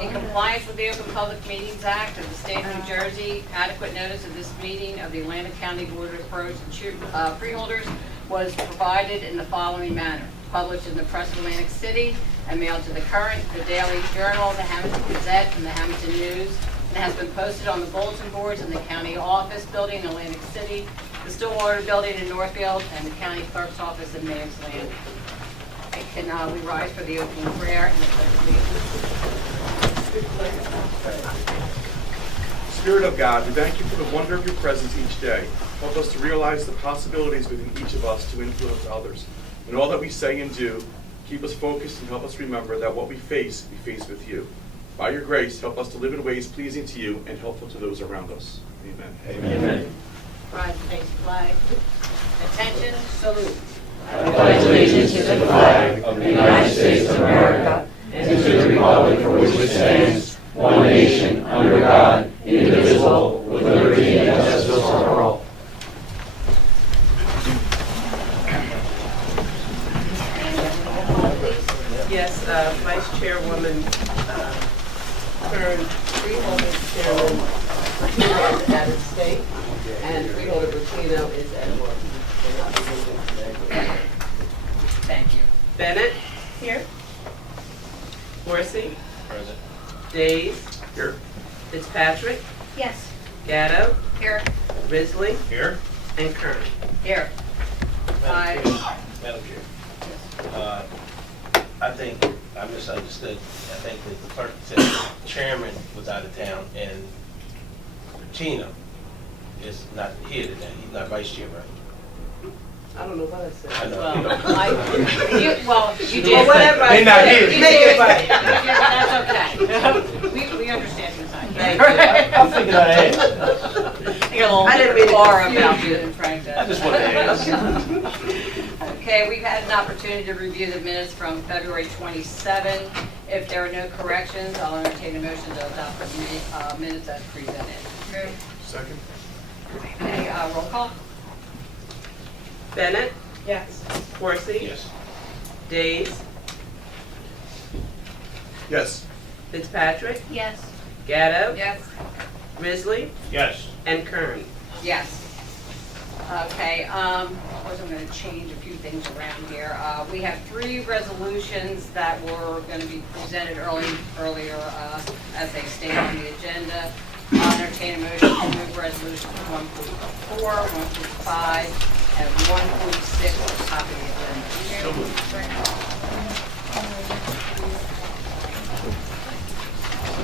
In compliance with the Open Public Meetings Act of the State of New Jersey, adequate notice of this meeting of the Atlantic County Board of Freeholders was provided in the following manner. Published in the Press of Atlantic City and mailed to the Current, the Daily Journal, the Hamilton Gazette, and the Hamilton News. It has been posted on the bulletin boards in the county office building in Atlantic City, the Stillwater building in Northfield, and the county clerk's office in Mays Landing. Can we rise for the opening prayer and the pledge of allegiance? Spirit of God, we thank you for the wonder of your presence each day. Help us to realize the possibilities within each of us to influence others. In all that we say and do, keep us focused and help us remember that what we face with you. By your grace, help us to live in ways pleasing to you and helpful to those around us. Amen. Amen. Rise and face the flag. Attention, salute. I pledge allegiance to the flag of the United States of America and to the republic for which it stands, one nation, under God, indivisible, with liberty and justice for all. Yes, Vice Chairwoman Kern, Freeholder Chairman Martino is out of state, and Freeholder Martino is at work. Thank you. Bennett? Here. Horsey? Present. Days? Here. Fitzpatrick? Yes. Gatto? Here. Risley? Here. And Kern. Here. Madam Aye. Chair, Madam Chair, I think I misunderstood. I think that the clerk said the chairman was out of town and Tina is not here today. He's not vice chair, right? I don't know what I said. I know. Well, you did. Well, You whatever I did. said, make it right. That's okay. We understand your side. Thank you. I'm thinking I asked. You're a little I didn't mean to far confuse about you. you than Frank does. I just wanted to ask. Okay, we've had an opportunity to review the minutes from February 27. If there are no corrections, I'll entertain a motion to adopt the minutes as presented. Second. Okay, roll call. Bennett? Yes. Horsey? Yes. Days? Yes. Fitzpatrick? Yes. Gatto? Yes. Risley? Yes. And Kern. Yes. Okay, of course I'm going to change a few things around here. We have 3 resolutions that were going to be presented earlier as they stayed on the agenda. I'll entertain a motion to move resolutions 144, 145, and 146 to the top of the agenda.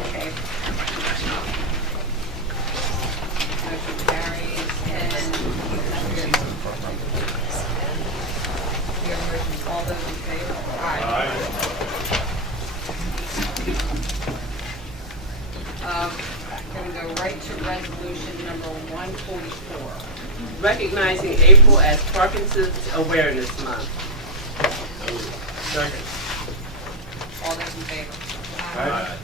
Okay. Motion carries, and all those in favor? Aye. Going to go right to resolution number 144. Recognizing April as Parkinson's Awareness Month. Second. All those in favor? Aye.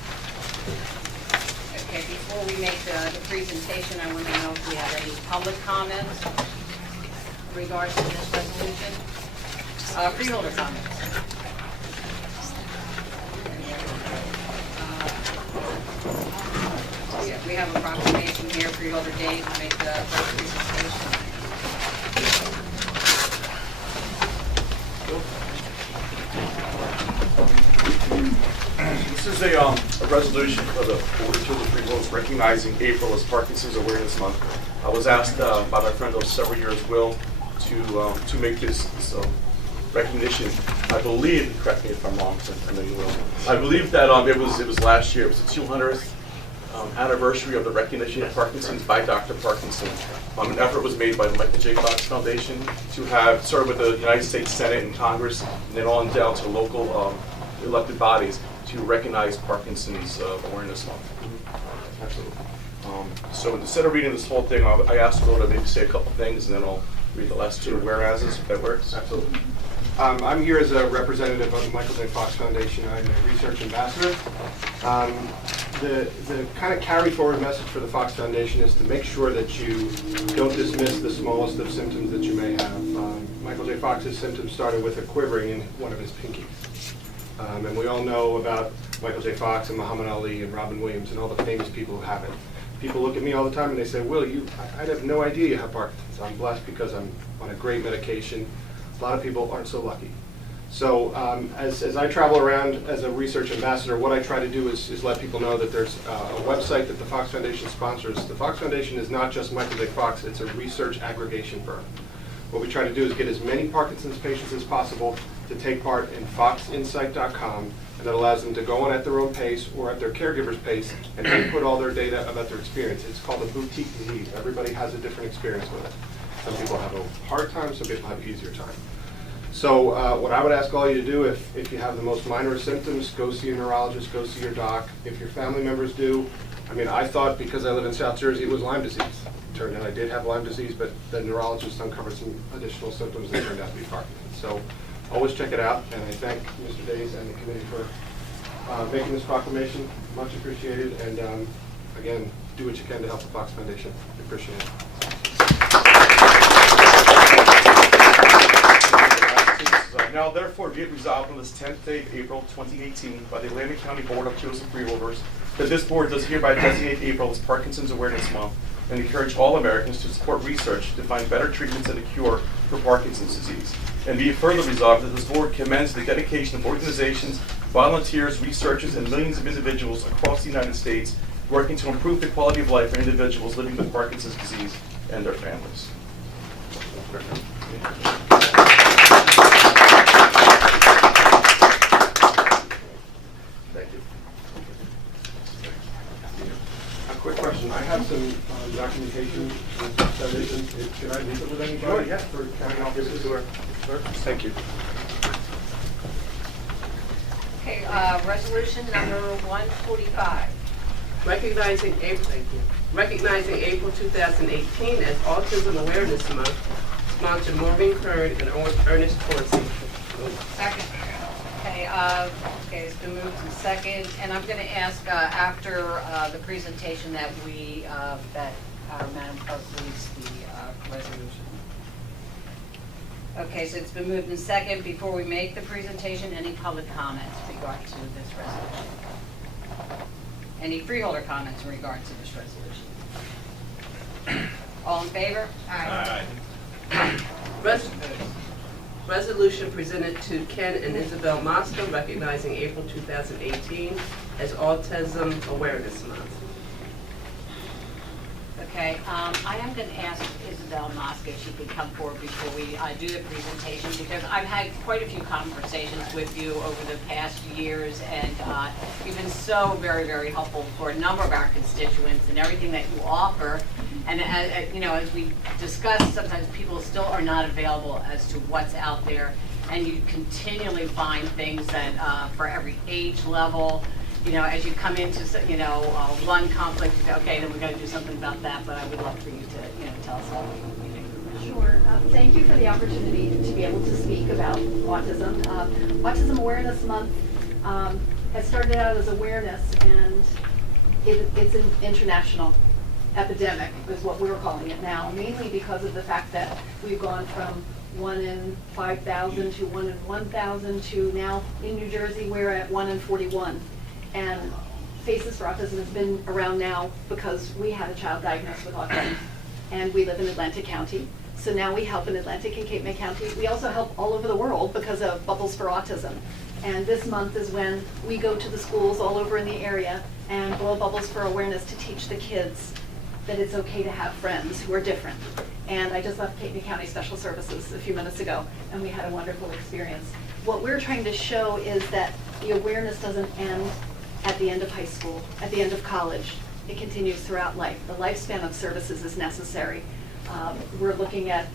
Okay, before we make the presentation, I want to know if we have any public comments in regards to this resolution. Freeholder comments. We have a proclamation here, Freeholder Days, to make the first presentation. This is a resolution for the Board of Children Freeholders recognizing April as Parkinson's Awareness Month. I was asked by my friend of several years, Will, to make this recognition. I believe, correct me if I'm wrong, since I know you will. I believe that it was last year. It was the 200th anniversary of the recognition of Parkinson's by Dr. Parkinson. An effort was made by the Michael J. Fox Foundation to have, started with the United States Senate and Congress, and then on down to local elected bodies to recognize Parkinson's Awareness Month. Absolutely. So instead of reading this whole thing, I asked Will to maybe say a couple things, and then I'll read the last 2 whereases, if that works. Absolutely. I'm here as a representative of the Michael J. Fox Foundation. I'm a research ambassador. The kind of carry forward message for the Fox Foundation is to make sure that you don't dismiss the smallest of symptoms that you may have. Michael J. Fox's symptoms started with a quivering in one of his pinkies. And we all know about Michael J. Fox and Muhammad Ali and Robin Williams and all the famous people who have it. People look at me all the time and they say, Will, I have no idea you have Parkinson's. I'm blessed because I'm on a great medication. A lot of people aren't so lucky. So as I travel around as a research ambassador, what I try to do is let people know that there's a website that the Fox Foundation sponsors. The Fox Foundation is not just Michael J. Fox, it's a research aggregation firm. What we try to do is get as many Parkinson's patients as possible to take part in foxinsight.com, and that allows them to go on at their own pace or at their caregiver's pace and input all their data about their experience. It's called a boutique disease. Everybody has a different experience with it. Some people have a hard time, some people have an easier time. So what I would ask all you to do, if you have the most minor symptoms, go see a neurologist, go see your doc. If your family members do, I mean, I thought because I live in South Jersey it was Lyme disease. Turned out I did have Lyme disease, but the neurologist uncovered some additional symptoms that turned out to be Parkinson's. So always check it out, and I thank Mr. Days and the committee for making this proclamation. Much appreciated, and again, do what you can to help the Fox Foundation. We appreciate it. Now therefore be it resolved on this 10th day of April 2018 by the Atlantic County Board of Chosen Freeholders that this board does hereby designate April as Parkinson's Awareness Month and encourage all Americans to support research to find better treatments and a cure for Parkinson's disease. And be it further resolved that this board commends the dedication of organizations, volunteers, researchers, and millions of individuals across the United States working to improve the quality of life for individuals living with Parkinson's disease and their families. Thank you. A quick question. I have some documentation with the foundation. Should I leave it with anybody? Sure, yeah. For county offices? Sure. Thank you. Okay, resolution number 145. Recognizing April 2018 as Autism Awareness Month, sponsored Maureen Kern and Ernest Corsi. Second. Okay, it's been moved and second, and I'm going to ask after the presentation that that our Madam Clerk reads the resolution. Okay, so it's been moved and second. Before we make the presentation, any public comments in regard to this resolution? Any freeholder comments in regard to this resolution? All in favor? Aye. Resolution presented to Ken and Isabel Mosca recognizing April 2018 as Autism Awareness Month. Okay, I am going to ask Isabel Mosca if she could come forward before we do the presentation, because I've had quite a few conversations with you over the past years, and you've been so very, very helpful for a number of our constituents and everything that you offer. And as we discussed, sometimes people still are not available as to what's out there, and you continually find things that for every age level. As you come into, one conflict, you say, okay, then we got to do something about that, but I would love for you to, tell us all what you think. Sure. Thank you for the opportunity to be able to speak about autism. Autism Awareness Month has started out as awareness, and it's an international epidemic, is what we're calling it now, mainly because of the fact that we've gone from 1 in 5,000 to 1 in 1,000 to now in New Jersey we're at 1 in 41. And Faces for Autism has been around now because we had a child diagnosed with autism, and we live in Atlantic County. So now we help in Atlantic and Cape May County. We also help all over the world because of Bubbles for Autism. And this month is when we go to the schools all over in the area and blow bubbles for awareness to teach the kids that it's okay to have friends who are different. And I just left Cape May County Special Services a few minutes ago, and we had a wonderful experience. What we're trying to show is that the awareness doesn't end at the end of high school, at the end of college. It continues throughout life. The lifespan of services is necessary. We're looking at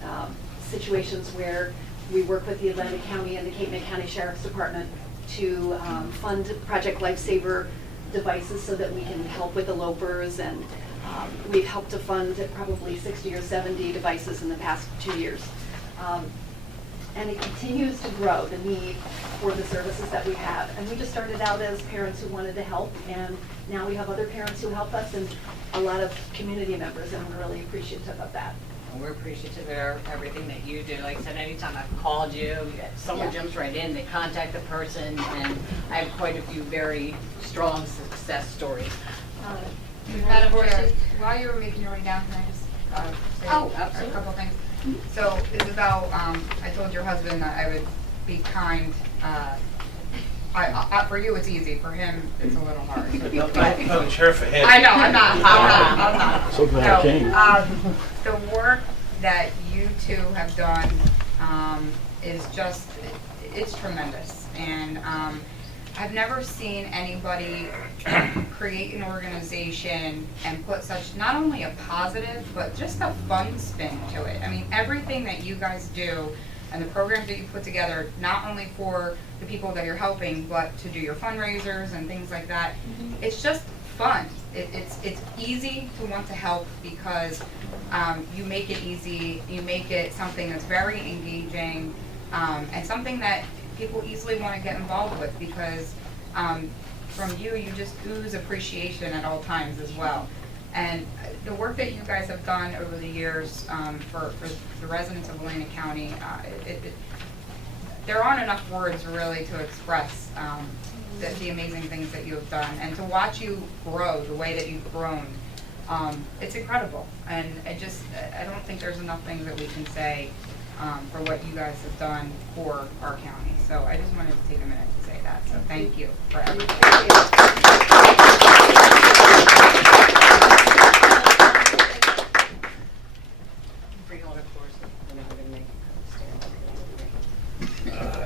situations where we work with the Atlantic County and the Cape May County Sheriff's Department to fund Project Lifesaver devices so that we can help with elopers, and we've helped to fund probably 60 or 70 devices in the past 2 years. And it continues to grow, the need for the services that we have. And we just started out as parents who wanted to help, and now we have other parents who help us and a lot of community members, and we're really appreciative of that. we're appreciative of everything that you do. Like I said, anytime I've called you, someone jumps right in, they contact the person, and I have quite a few very strong success stories. Madam Chair, Dorsey? while you were making your way down, can I just say Oh, a absolutely. couple things? So it's about, I told your husband that I would be kind. For you, it's easy. For him, it's a little hard. So be kind. Punch her for him. I know, I'm not. So glad I came. The work that you two have done is just, it's tremendous. And I've never seen anybody create an organization and put such, not only a positive, but just a fun spin to it. I mean, everything that you guys do and the programs that you put together, not only for the people that you're helping, but to do your fundraisers and things like that, it's just fun. It's easy to want to help because you make it easy, you make it something that's very engaging, and something that people easily want to get involved with because from you just ooze appreciation at all times as well. And the work that you guys have done over the years for the residents of Atlantic County, there aren't enough words really to express the amazing things that you have done. And to watch you grow the way that you've grown, it's incredible. And I don't think there's enough things that we can say for what you guys have done for our county. So I just wanted to take a minute to say that. So thank you for everything. Freeholder, of course, and then we're gonna make you stand up.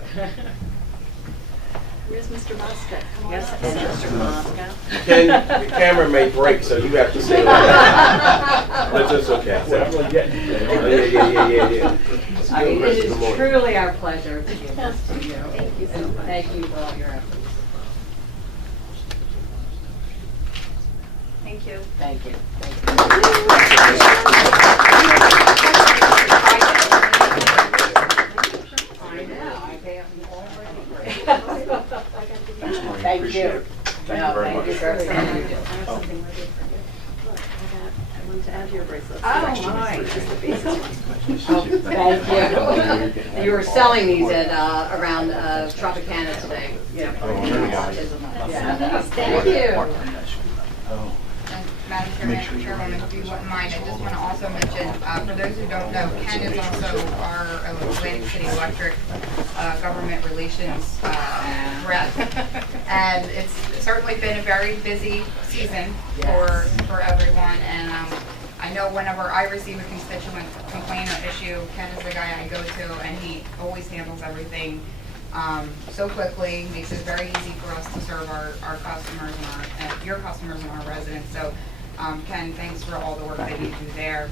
Where's Mr. Mosca? Come on Yes, up. and Mr. Mosca. Ken, the camera may break, so you have to say that. But it's okay. Yeah. I mean, it is truly our pleasure to give this to you. Thank you so And much. thank you for all your efforts. Thank you. Thank you. Thank you. I know, I pay them already. Thank you. Thank you very much. for everything you do. I have something ready for you. Look, I want to add to your bracelet. Oh, my. Just the basic ones. Thank you. You were selling these at, around Tropicana today. Yeah. Yeah. Thank you. And Madam Chairwoman, if you wouldn't mind, I just want to also mention, for those who don't know, Ken is also our Atlantic City Electric Government Relations rep. And it's certainly been a very busy season for everyone. And I know whenever I receive a constituent complaint or issue, Ken is the guy I go to, and he always handles everything so quickly, makes it very easy for us to serve our customers and your customers and our residents. So, Ken, thanks for all the work that you do there.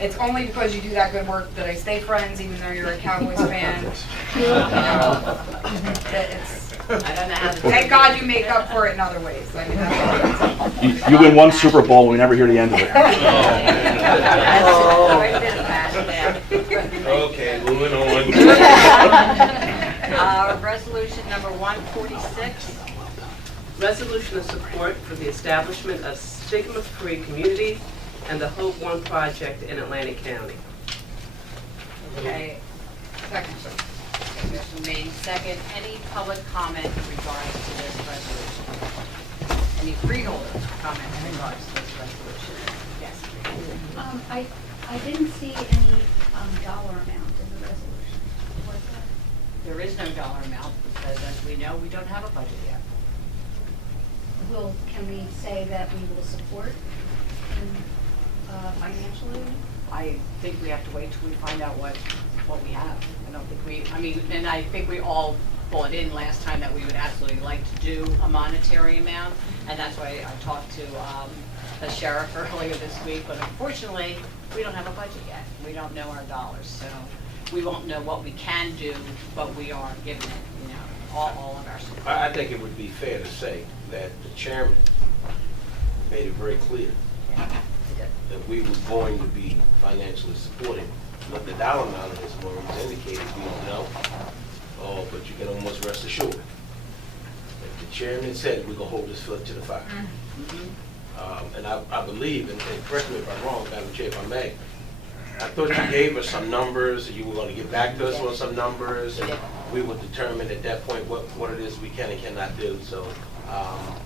It's only because you do that good work that I stay friends, even though you're a Cowboys fan. You know, I don't know how to. thank God you make up for it in other ways. I mean, that's You win one Super Bowl, and we never hear the end of it. Okay, moving on. Resolution number 146. Resolution of support for the establishment of stigma-free community and the Hope One project in Atlantic County. Okay. Second. Motion made second. Any public comment in regards to this resolution? Any freeholder comment in regards to this resolution? Yes. I didn't see any dollar amount in the resolution. Was there? There is no dollar amount because, as we know, we don't have a budget yet. Well, can we say that we will support financially? I think we have to wait till we find out what we have. I don't think and I think we all bought in last time that we would absolutely like to do a monetary amount, and that's why I talked to the sheriff earlier this week, but unfortunately, we don't have a budget yet. We don't know our dollars, so we won't know what we can do, but we are giving it, all of our support. I think it would be fair to say that the chairman made it very clear that we were going to be financially supporting. What the dollar amount of this was indicated, we don't know. But you can almost rest assured that the chairman said we're going to hold this foot to the fire. Mm-hmm. And I believe, and correct me if I'm wrong, Madam Chair, if I may, I thought you gave us some numbers, you were gonna get back to us on some numbers, and we would determine at that point what it is we can and cannot do, so.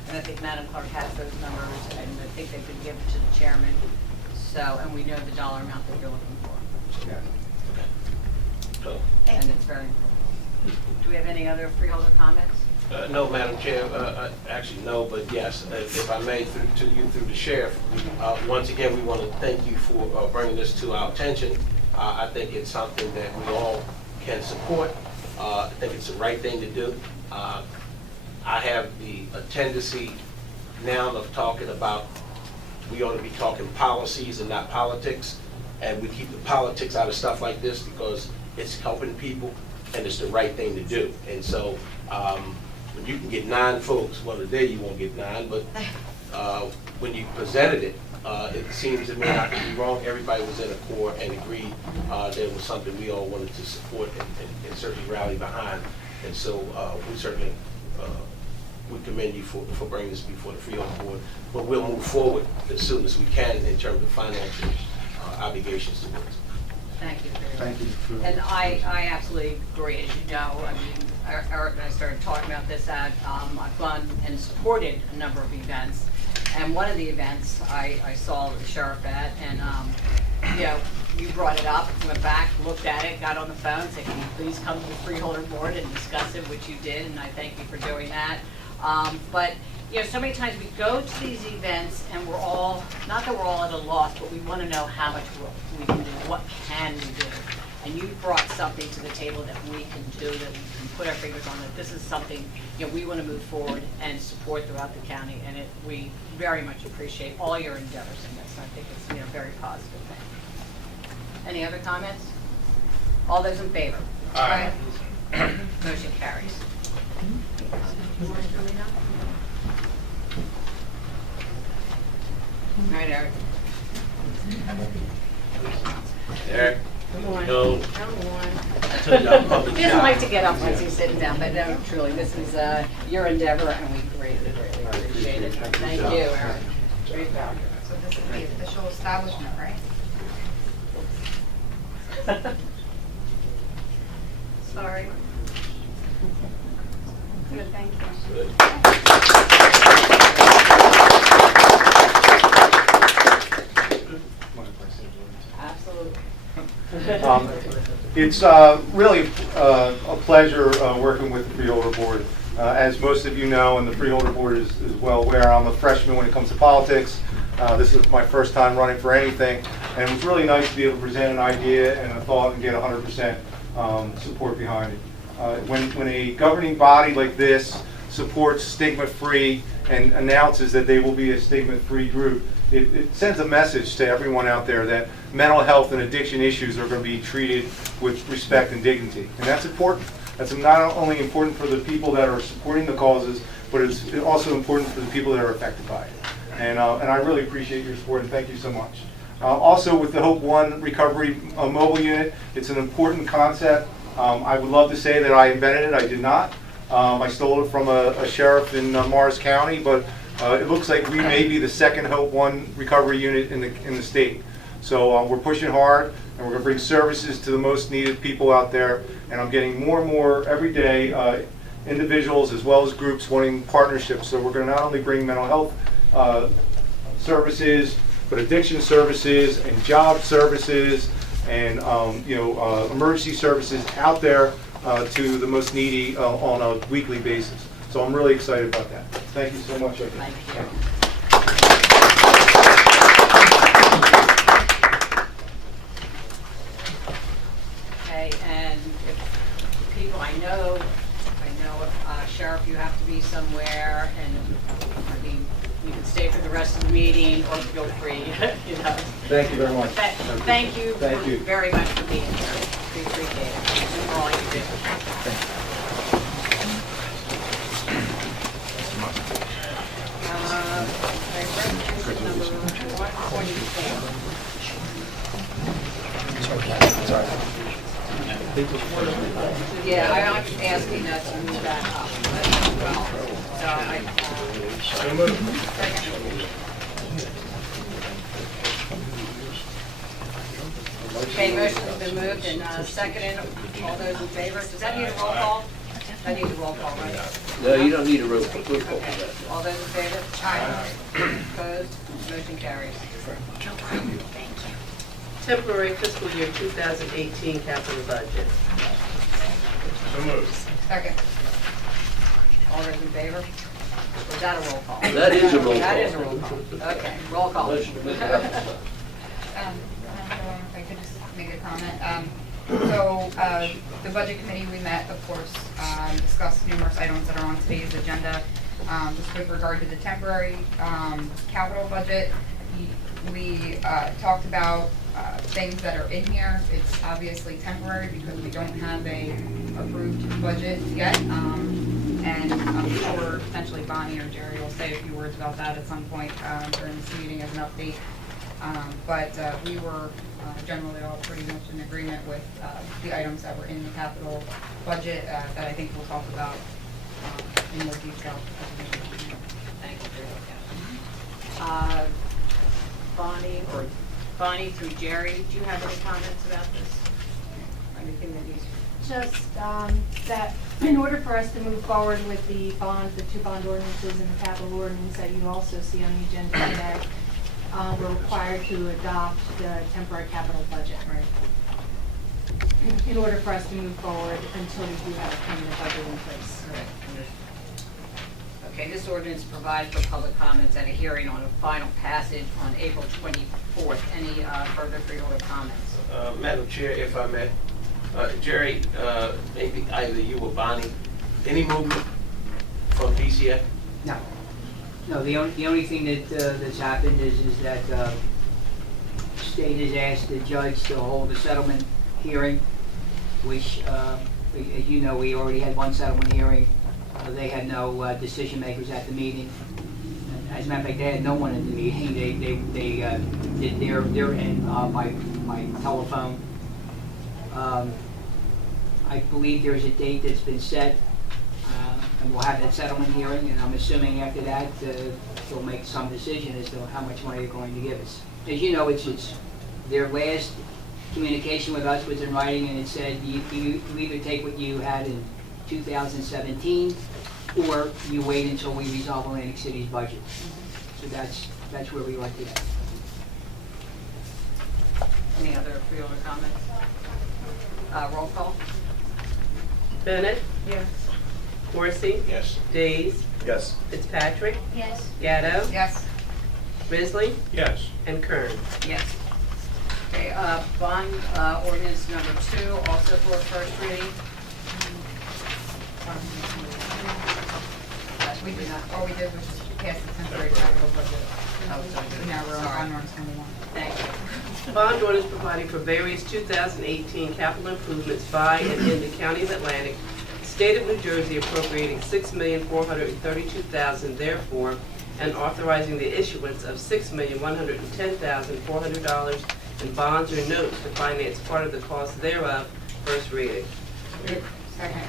And I think Madam Clerk has those numbers, and I think they've been given to the chairman, so, and we know the dollar amount that you're looking for. So, And it's very important. Do we have any other freeholder comments? no, Madam Chair, actually, no, but yes, if I may, through the sheriff, once again, we want to thank you for bringing this to our attention. I think it's something that we all can support. I think it's the right thing to do. I have a tendency now of talking about, we ought to be talking policies and not politics, and we keep the politics out of stuff like this because it's helping people and it's the right thing to do. And so when you can get 9 folks, well, today you won't get 9, but when you presented it, it seems to me, I could be wrong, everybody was in accord and agreed there was something we all wanted to support and certainly rally behind. And so we certainly we commend you for bringing this before the Freeholder Board, but we'll move forward as soon as we can in terms of financial obligations towards it. Thank you. Thank you. And I absolutely agree, as you know. I mean, Eric and I started talking about this at, I've gone and supported a number of events. And one of the events I saw the sheriff at, and you know, you brought it up, went back, looked at it, got on the phone, said, can you please come to the Freeholder Board and discuss it, which you did, and I thank you for doing that. But you know, so many times we go to these events and we're all, not that we're all at a loss, but we want to know how much we can do, what can we do. And you brought something to the table that we can do, that we can put our fingers on, that this is something, you know, we want to move forward and support throughout the county. And we very much appreciate all your endeavors in this. And I think it's, you know, a very positive thing. Any other comments? All those in favor? Aye. Motion carries. All right, Eric. Eric? Come on. No. Come on. I told you I'm public He doesn't job. like to get up once he's sitting down, but no, truly, this is your endeavor, and we greatly appreciate it. Thank you, Eric. Great job. So this is the official establishment, right? Sorry. Good, thank you. Good. Absolutely. It's really a pleasure working with the Freeholder Board. As most of you know, and the Freeholder Board is well aware, I'm a freshman when it comes to politics. This is my first time running for anything, and it was really nice to be able to present an idea and a thought and get 100% support behind it. When a governing body like this supports stigma-free and announces that they will be a stigma-free group, it sends a message to everyone out there that mental health and addiction issues are going to be treated with respect and dignity. And that's important. That's not only important for the people that are supporting the causes, but it's also important for the people that are affected by it. And I really appreciate your support, and thank you so much. Also, with the Hope One Recovery Mobile Unit, it's an important concept. I would love to say that I invented it. I did not. I stole it from a sheriff in Morris County, but it looks like we may be the second Hope One recovery unit in the state. So we're pushing hard, and we're going to bring services to the most needed people out there. And I'm getting more and more every day, individuals as well as groups wanting partnerships. So we're going to not only bring mental health services, but addiction services and job services and emergency services out there to the most needy on a weekly basis. So I'm really excited about that. Thank you so much. Thank you. Okay, and if people, I know, Sheriff, you have to be somewhere, and I mean, you can stay for the rest of the meeting or feel free, you know. Thank you very much. Thank you Thank you. very much for being here. We appreciate it, and for all you do. Resolution number 124. Yeah, I'm asking us to move that up as well. So Okay, motion's been moved and seconded. All those in favor? Does that need a roll call? That needs a roll call, right? No, you don't need a roll call for Okay. that. All those in favor? Aye. Opposed? Motion carries. Temporary fiscal year 2018 capital budget. Second. All those in favor? Or is that a roll call? That is a roll call. That is a roll call. Okay, roll call. Motion to make Madam Chairwoman, if I could just make a comment. The budget committee, we met, of course, discussed numerous items that are on today's agenda. Just with regard to the temporary capital budget, we talked about things that are in here. It's obviously temporary because we don't have a approved budget yet. And I'm sure potentially Bonnie or Jerry will say a few words about that at some point during this meeting as an update. But we were generally all pretty much in agreement with the items that were in the capital budget that I think we'll talk about in more detail. Thank you for that. Bonnie through Jerry, do you have any comments about this? Anything that needs? Just that in order for us to move forward with the bonds, the two bond ordinances and the capital ordinance that you also see on the agenda today, we're required to adopt the temporary capital budget. In order for us to move forward until we do have a permanent budget in place. Okay, this ordinance provides for public comments at a hearing on a final passage on April 24th. Any further freeholder comments? Madam Chair, if I may, Jerry, maybe either you or Bonnie, any movement from DCF? No. No, the only thing that's happened is that state has asked the judge to hold a settlement hearing, which, as you know, we already had one settlement hearing. They had no decision makers at the meeting. And as a matter of fact, they had no one at the meeting. They did their end by telephone. I believe there's a date that's been set, and we'll have that settlement hearing, and I'm assuming after that, they'll make some decision as to how much money they're going to give us. As you know, it's their last communication with us was in writing, and it said you either take what you had in 2017, or you wait until we resolve Atlantic City's budget. So that's where we like to go. Any other freeholder comments? Roll call? Bennett? Yes. Corsi? Yes. Days? Yes. Fitzpatrick? Yes. Gatto? Yes. Risley? Yes. And Kern. Yes. Okay, bond ordinance number 2, also for first reading. We did not, all we did was just pass the temporary capital budget. Oh, sorry. Now we're on ordinance number 1. Thank you. Bond orders providing for various 2018 capital improvements by and in the County of Atlantic, State of New Jersey appropriating $6,432,000 therefore, and authorizing the issuance of $6,110,400 in bonds or notes to finance part of the cost thereof. First reading. Second.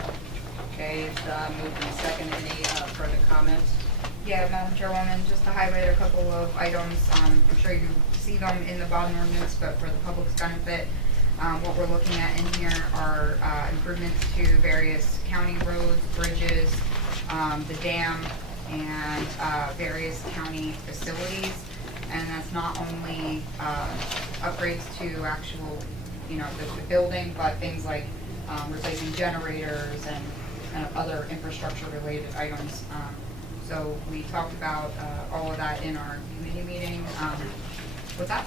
Okay, it's moved and second. Any further comments? Yeah, Madam Chairwoman, just to highlight a couple of items, I'm sure you see them in the bond ordinance, but for the public's benefit, what we're looking at in here are improvements to various county roads, bridges, the dam, and various county facilities. And that's not only upgrades to actual, the building, but things like replacing generators and kind of other infrastructure-related items. So we talked about all of that in our committee meeting. What's that?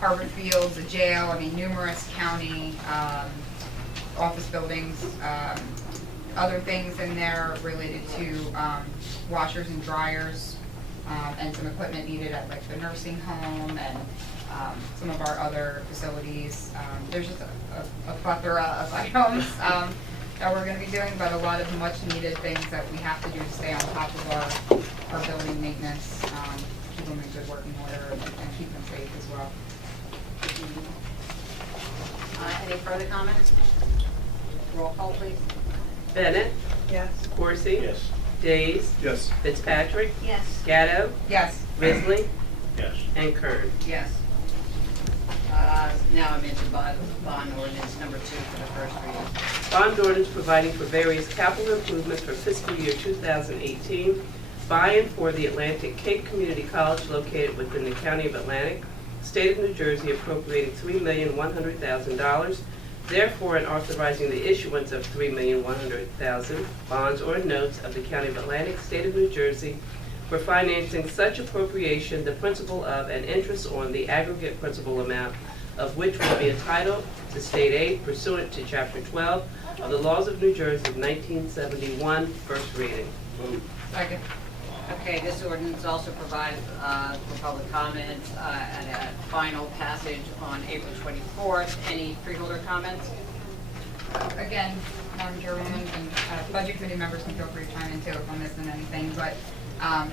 Harbor Fields, the jail, numerous county office buildings, other things in there related to washers and dryers, and some equipment needed at like the nursing home and some of our other facilities. There's just a plethora of items that we're going to be doing, but a lot of much needed things that we have to do to stay on top of our building maintenance, keep them in good working order, and keep them safe as well. Any further comments? Roll call, please. Bennett? Yes. Corsi? Yes. Days? Yes. Fitzpatrick? Yes. Gatto? Yes. Risley? Yes. And Kern. Yes. Now I'm into bond ordinance number 2 for the first reading. Bond ordinance providing for various capital improvements for fiscal year 2018 by and for the Atlantic Cape Community College located within the County of Atlantic, State of New Jersey, appropriating $3,100,000, therefore and authorizing the issuance of $3,100,000 bonds or notes of the County of Atlantic, State of New Jersey, for financing such appropriation, the principal of and interest on the aggregate principal amount of which will be entitled to state aid pursuant to Chapter 12 of the Laws of New Jersey of 1971, first reading. Second. Okay, this ordinance also provides for public comment and a final passage on April 24th. Any freeholder comments? Again, Madam Chairwoman, and Budget Committee members can feel free to chime in too if I'm missing anything, but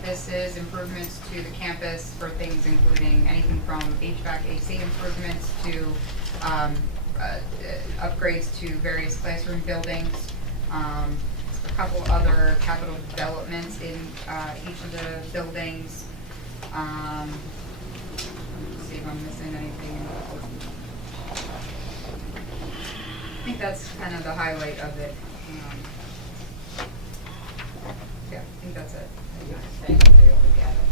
this is improvements to the campus for things including anything from HVAC, AC improvements to upgrades to various classroom buildings, a couple other capital developments in each of the buildings. Let's see if I'm missing anything. I think that's kind of the highlight of it. Yeah, I think that's it. Thank you for your gather.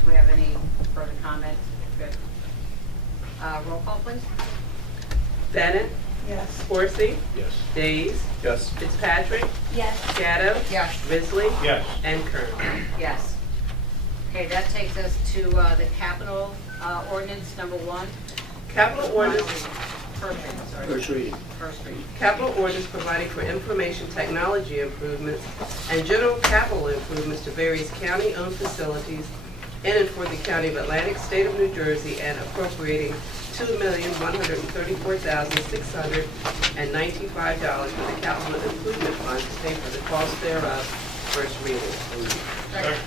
Do we have any further comments? Good. Roll call, please. Bennett? Yes. Horsey? Yes. Days? Yes. Fitzpatrick? Yes. Gatto? Yes. Risley? Yes. And Kern. Yes. Okay, that takes us to the capital ordinance number 1. Capital ordinance. First reading, sorry. First reading. First reading. Capital ordinance providing for information technology improvements and general capital improvements to various county-owned facilities in and for the County of Atlantic, State of New Jersey, and appropriating $2,134,695 for the capital improvement fund to pay for the cost thereof. First reading. Second.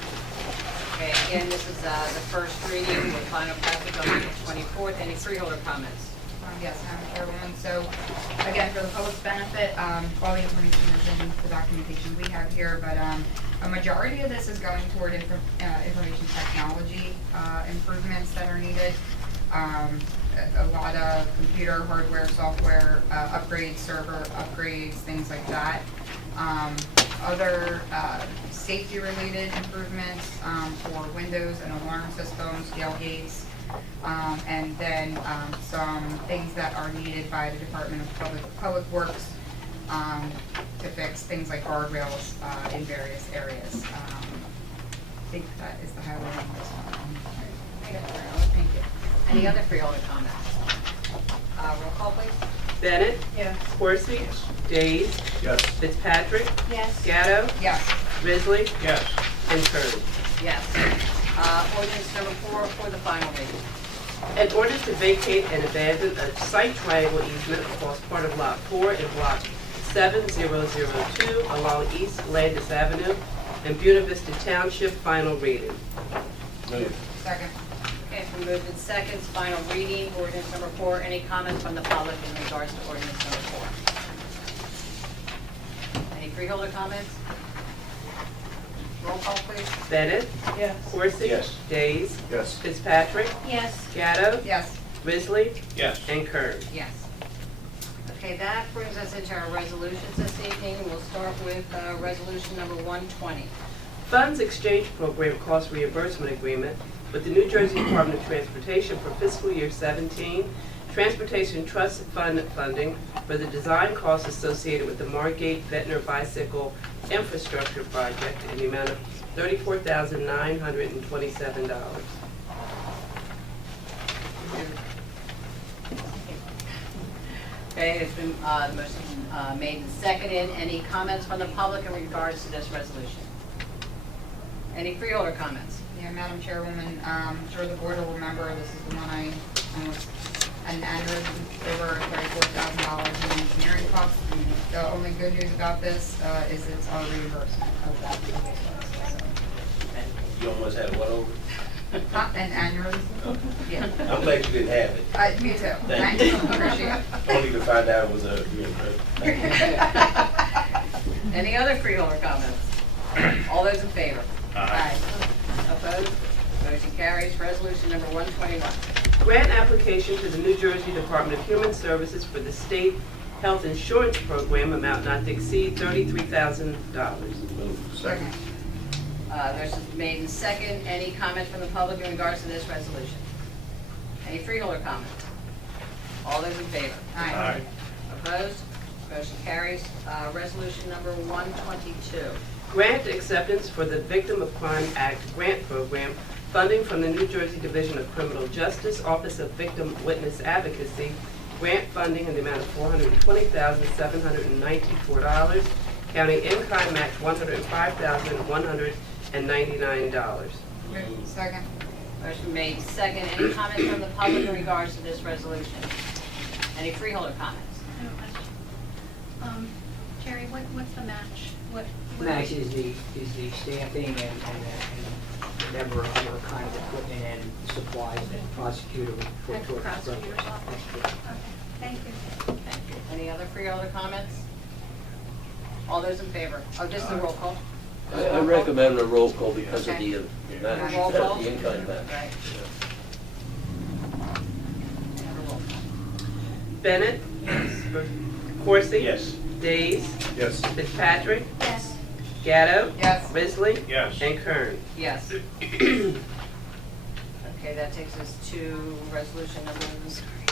Okay, again, this is the first reading with final passage on April 24th. Any freeholder comments? Yes, Madam Chairwoman. So, again, for the public's benefit, all the information is in the documentation we have here, but a majority of this is going toward information technology improvements that are needed. A lot of computer, hardware, software upgrades, server upgrades, things like that. Other safety-related improvements for windows and alarm systems, tailgates, and then some things that are needed by the Department of Public Works to fix things like guardrails in various areas. I think that is the highlight on this one. Thank you. Any other freeholder comments? Roll call, please. Bennett? Yes. Horsey? Days? Yes. Fitzpatrick? Yes. Gatto? Yes. Risley? Yes. And Kern. Yes. Ordinance number 4 for the final reading. An ordinance to vacate and abandon a site triangle easement across part of Lot 4 in Block 7002 along East Landis Avenue in Buena Vista Township, final reading. Move. Second. Okay, it's been moved in seconds, final reading, ordinance number 4. Any comments from the public in regards to ordinance number 4? Any freeholder comments? Roll call, please. Bennett? Yes. Horsey? Yes. Days? Yes. Fitzpatrick? Yes. Gatto? Yes. Risley? Yes. And Kern. Yes. Okay, that brings us into our resolutions this evening. We'll start with resolution number 120. Funds Exchange Program Cost Reimbursement Agreement with the New Jersey Department of Transportation for fiscal year 17, Transportation Trust Fund funding for the design costs associated with the Margate Ventnor Bicycle Infrastructure Project in the amount of $34,927. Okay, it's been, the motion made and seconded. Any comments from the public in regards to this resolution? Any freeholder comments? Yeah, Madam Chairwoman, I'm sure the board will remember, this is the one I almost an aneurysm over $34,000 in engineering costs. The only good news about this is it's our reimbursement of that. You almost had what over? Not an aneurysm. Yeah. I'm glad you didn't have it. Me too. Thank Thank you. you. Appreciate it. Only to find out it was a reimbursement. Any other freeholder comments? All those in favor? Aye. Opposed? Motion carries. Resolution number 121. Grant application to the New Jersey Department of Human Services for the State Health Insurance Program, amount not to exceed $33,000. Second. There's made and second. Any comment from the public in regards to this resolution? Any freeholder comments? All those in favor? Aye. Opposed? Motion carries. Resolution number 122. Grant acceptance for the Victim of Crime Act grant program, funding from the New Jersey Division of Criminal Justice, Office of Victim Witness Advocacy, grant funding in the amount of $420,794. County in-kind match $105,199. Second. Motion made second. Any comments from the public in regards to this resolution? Any freeholder comments? Jerry, what's the match? What? Match is the staffing and whatever other kind of equipment and supplies that the prosecutor would put At the towards the prosecutor's program. office. That's correct. Okay, thank you. Thank you. Any other freeholder comments? All those in favor? Oh, just the roll call. I recommend a roll call because of Okay. the match, Roll call? the in-kind match. Right. Have a roll call. Bennett? Coursey? Yes. Days? Yes. Fitzpatrick? Yes. Gatto? Yes. Risley? Yes. And Kern. Yes. Okay, that takes us to resolution number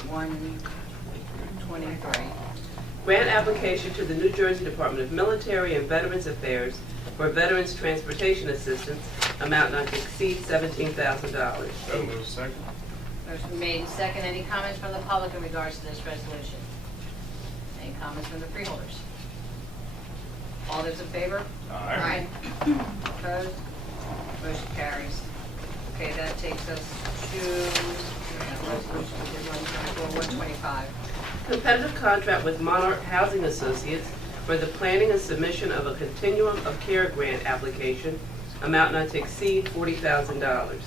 123. Grant application to the New Jersey Department of Military and Veterans Affairs for Veterans Transportation Assistance, amount not to exceed $17,000. So moved. Second. Motion made and second. Any comments from the public in regards to this resolution? Any comments from the freeholders? All those in favor? Aye. Opposed? Motion carries. Okay, that takes us to resolution 125. Competitive contract with Monarch Housing Associates for the planning and submission of a continuum of care grant application, amount not to exceed $40,000.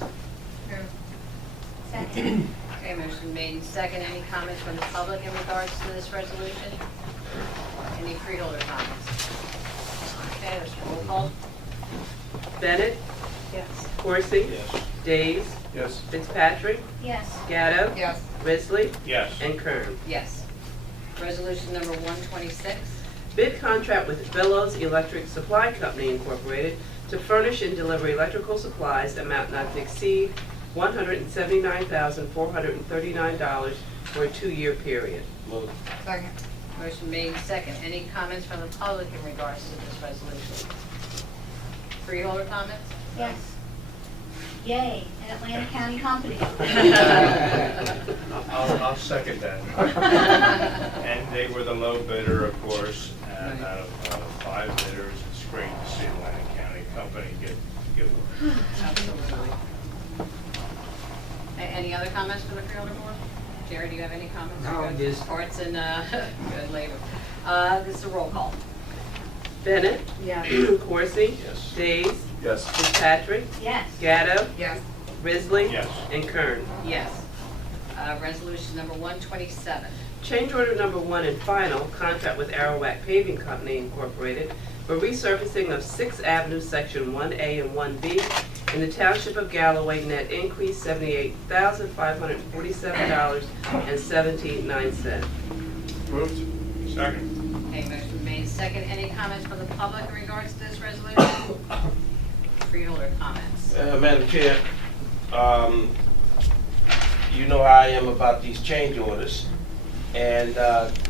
Second. Okay, motion made and second. Any comments from the public in regards to this resolution? Any freeholder comments? Okay, there's a roll call. Bennett? Yes. Coursey? Yes. Days? Yes. Fitzpatrick? Yes. Gatto? Yes. Risley? Yes. And Kern. Yes. Resolution number 126. Bid contract with Bellows Electric Supply Company Incorporated to furnish and deliver electrical supplies, amount not to exceed $179,439 for a 2-year period. Move. Second. Motion made and second. Any comments from the public in regards to this resolution? Freeholder comments? Yes. Yay, an Atlanta County company. I'll second that. And they were the low bidder, of course, and out of 5 bidders, it's great to see Atlantic County company get one. Absolutely. Any other comments from the freeholder board? Jerry, do you have any comments? No, Good just- Arts and good labor. This is a roll call. Bennett? Yes. Coursey? Yes. Days? Yes. Fitzpatrick? Yes. Gatto? Yes. Risley? Yes. And Kern. Yes. Resolution number 127. Change order number 1 and final, contract with Arrowac Paving Company Incorporated for resurfacing of 6th Avenue, Section 1A and 1B in the Township of Galloway, net increase $78,547.79. Moved. Second. Okay, motion made second. Any comments from the public in regards to this resolution? Freeholder comments. Madam Chair, you know how I am about these change orders, and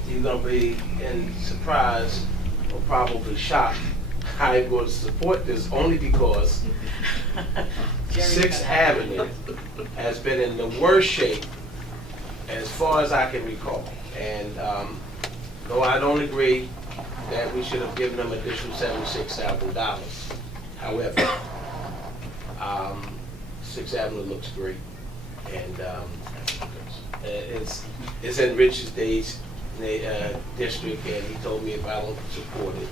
you're going to be in surprise or probably shocked. I'm going to support this only because Jerry's 6th gonna have- Avenue has been in the worst shape as far as I can recall. And though I don't agree that we should have given them additional $76,000, however, 6th Avenue looks great. And it's in Rich's Day's district, and he told me if I don't support it,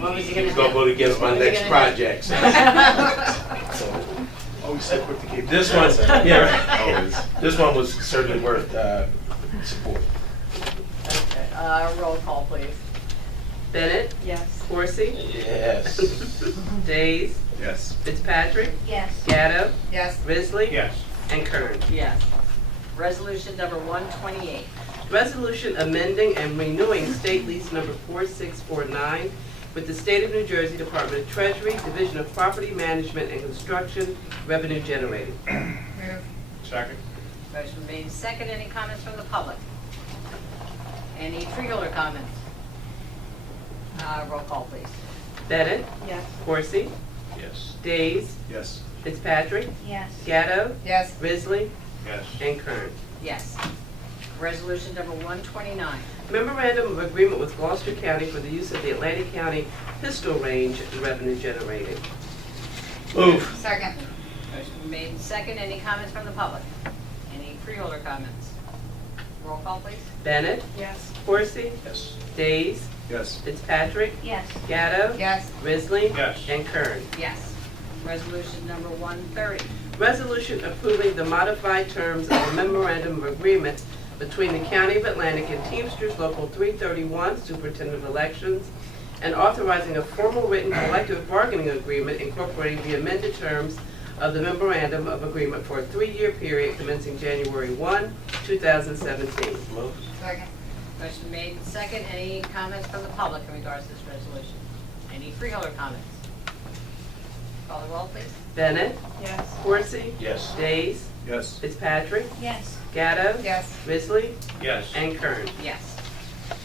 What was he he's gonna gonna do? vote against my What was he next gonna project. So Always so quick to keep. this one, yeah, Always. this one was certainly worth support. Okay, roll call, please. Bennett? Yes. Coursey? Yes. Days? Yes. Fitzpatrick? Yes. Gatto? Yes. Risley? Yes. and Kern. Yes. Resolution number 128. Resolution amending and renewing state lease number 4649 with the State of New Jersey Department of Treasury, Division of Property Management and Construction, Revenue Generating. Move. Second. Motion made second. Any comments from the public? Any freeholder comments? Roll call, please. Bennett, Yes. Corsi, Yes. Days, Yes. Fitzpatrick, Yes. Gatto, Yes. Risley, Yes. and Kern. Yes. Resolution number 129. Memorandum of Agreement with Gloucester County for the use of the Atlantic County Pistol Range, Revenue Generating. Move. Second. Motion made second. Any comments from the public? Any freeholder comments? Roll call, please. Bennett, Yes. Corsi, Yes. Days, Yes. Fitzpatrick, Yes. Gatto, Yes. Risley, Yes. and Kern. Yes. Resolution number 130. Resolution approving the modified terms of a memorandum of agreement between the County of Atlantic and Teamsters Local 331, Superintendent of Elections, and authorizing a formal written collective bargaining agreement incorporating the amended terms of the memorandum of agreement for a 3-year period commencing January 1, 2017. Move. Second. Motion made second. Any comments from the public in regards to this resolution? Any freeholder comments? Call the roll, please. Bennett, Yes. Corsi, Yes. Days, Yes. Fitzpatrick, Yes. Gatto, Yes. Risley, Yes. and Kern. Yes.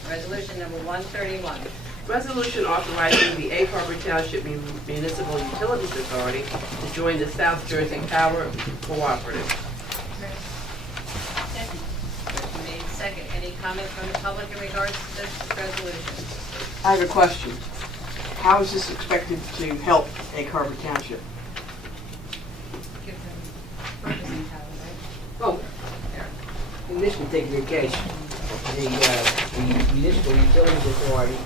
Resolution number 131. Resolution authorizing the Egg Harbor Township Municipal Utilities Authority to join the South Jersey Power Cooperative. Motion made second. Any comments from the public in regards to this resolution? I have a question. How is this expected to help Egg Harbor Township? Give them purchasing power, Well, in this particular case, the municipal utilities authority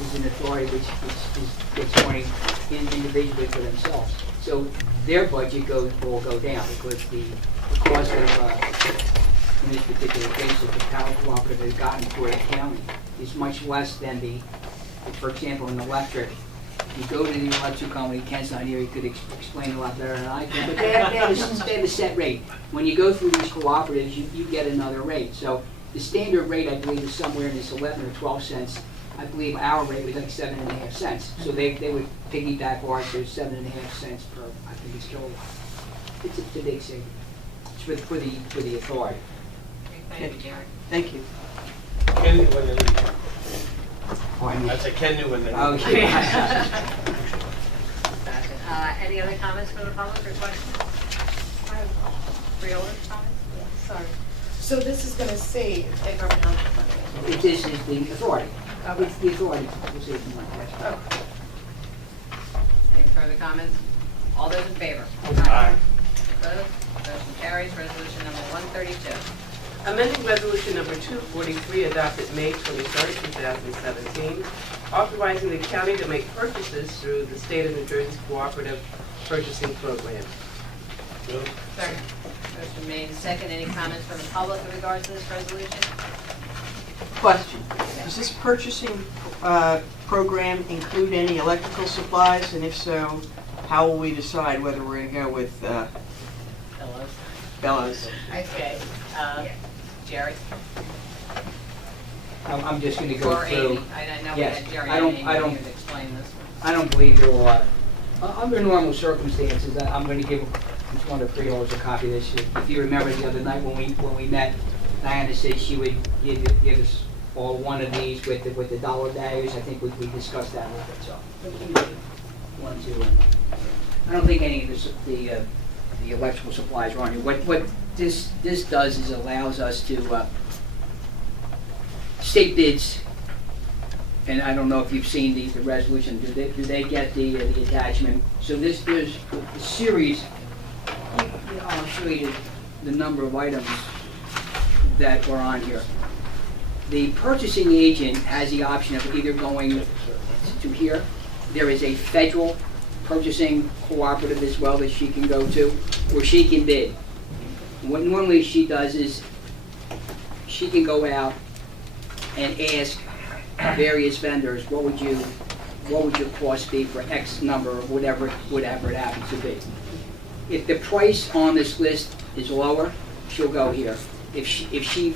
is an authority which gets money individually for themselves. So their budget will go down because the cost of, in this particular case, that the power cooperative has gotten for the county is much less than for example, in electric, you go to the electric company, Ken's not here, he could explain a lot better than I can, but they have a set rate. When you go through these cooperatives, you get another rate. So the standard rate, I believe, is somewhere in this 11 or 12 cents. I believe our rate was like 7.5 cents. So they would piggyback ours, so 7.5 cents per, I think it's kilowatt. It's a big saving. It's for the authority. Thank you, Gary. Thank you. Ken knew when they leave. Oh, I mean- I said Ken knew when they leave. Okay. Any other comments from the public or questions? Freeholder comments? Sorry. So this is going to save Egg Harbor Township money? This is the authority. It's the authority. We'll see if you want that. Okay. Any further comments? All those in favor? Aye. Opposed? Motion carries. Resolution number 132. Amending Resolution Number 243 adopted May 23, 2017, authorizing the county to make purchases through the State of New Jersey's Cooperative Purchasing Program. Move. Second. Motion made and second. Any comments from the public in regards to this resolution? Question. Does this purchasing program include any electrical supplies? And if so, how will we decide whether we're going to go with Fellows? Bellows? Okay. Jerry? I'm just going to go Or through. Amy? I know we Yes. had Jerry I and don't- Amy I don't- here to explain this one. I don't believe there are. Under normal circumstances, I'm going to give each one of the freeholders a copy of this. If you remember the other night when we met, Diana said she would give us all one of these with the dollar values. I think we discussed that a little bit, so. One, two, I don't think any of the electrical supplies are on here. What this does is allows us to state bids. And I don't know if you've seen the resolution. Do they get the attachment? So there's a series. I'll show you the number of items that are on here. The purchasing agent has the option of either going to here. There is a federal purchasing cooperative as well that she can go to, or she can bid. What normally she does is she can go out and ask various vendors, what would your cost be for X number, or whatever it happens to be. if the price on this list is lower, she'll go here. If she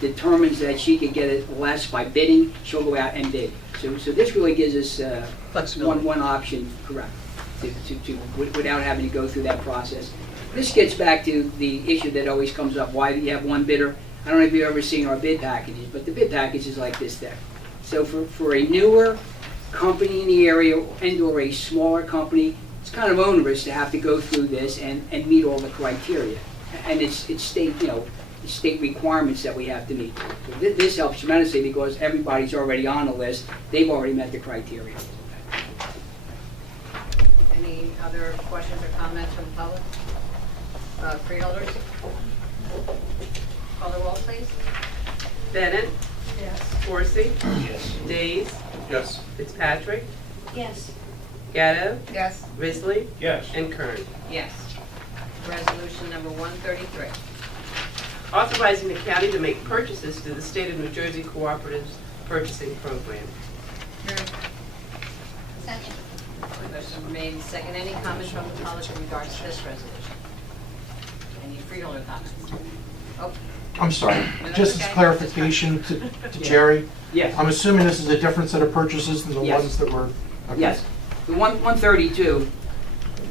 determines that she could get it less by bidding, she'll go out and bid. So this really gives us Flexibility. one option, correct, without having to go through that process. This gets back to the issue that always comes up, why do you have one bidder? I don't know if you've ever seen our bid packages, but the bid package is like this thick. So for a newer company in the area and/or a smaller company, it's kind of onerous to have to go through this and meet all the criteria. And it's state, state requirements that we have to meet. So this helps tremendously because everybody's already on the list. They've already met the criteria. Any other questions or comments from the public? Freeholders? Call the roll, please. Bennett, Yes. Coursey, Yes. Days, Yes. Fitzpatrick, Yes. Gatto, Yes. Risley, Yes. and Kern. Yes. Resolution number 133. Authorizing the county to make purchases through the State of New Jersey Cooperatives Purchasing Program. Move. Second. Motion made and second. Any comments from the public in regards to this resolution? Any freeholder comments? Oh, I'm sorry, No, just okay. clarification to Jerry. Yes. I'm assuming this is a different set of purchases than the Yes. ones that were... okay. Yes. The 132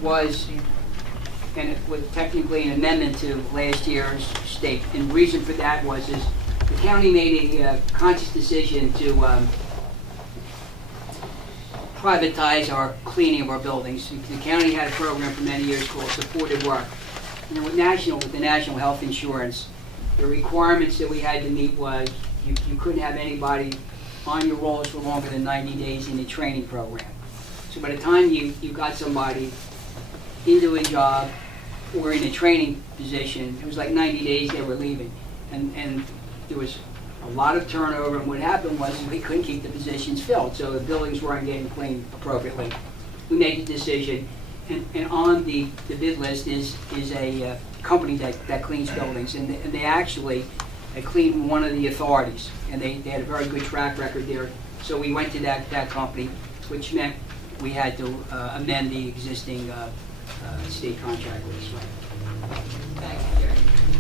was, and it was technically an amendment to last year's state. And the reason for that was the county made a conscious decision to privatize our cleaning of our buildings. The county had a program for many years called supported work. And with the National Health Insurance, the requirements that we had to meet was you couldn't have anybody on your rolls for longer than 90 days in a training program. So by the time you got somebody into a job or in a training position, it was like 90 days they were leaving. And there was a lot of turnover, and what happened was we couldn't keep the positions filled, so the buildings weren't getting cleaned appropriately. We made the decision, and on the bid list is a company that cleans buildings, and they actually cleaned one of the authorities, and they had a very good track record there. So we went to that company, which meant we had to amend the existing state contract list. thank you, Jerry.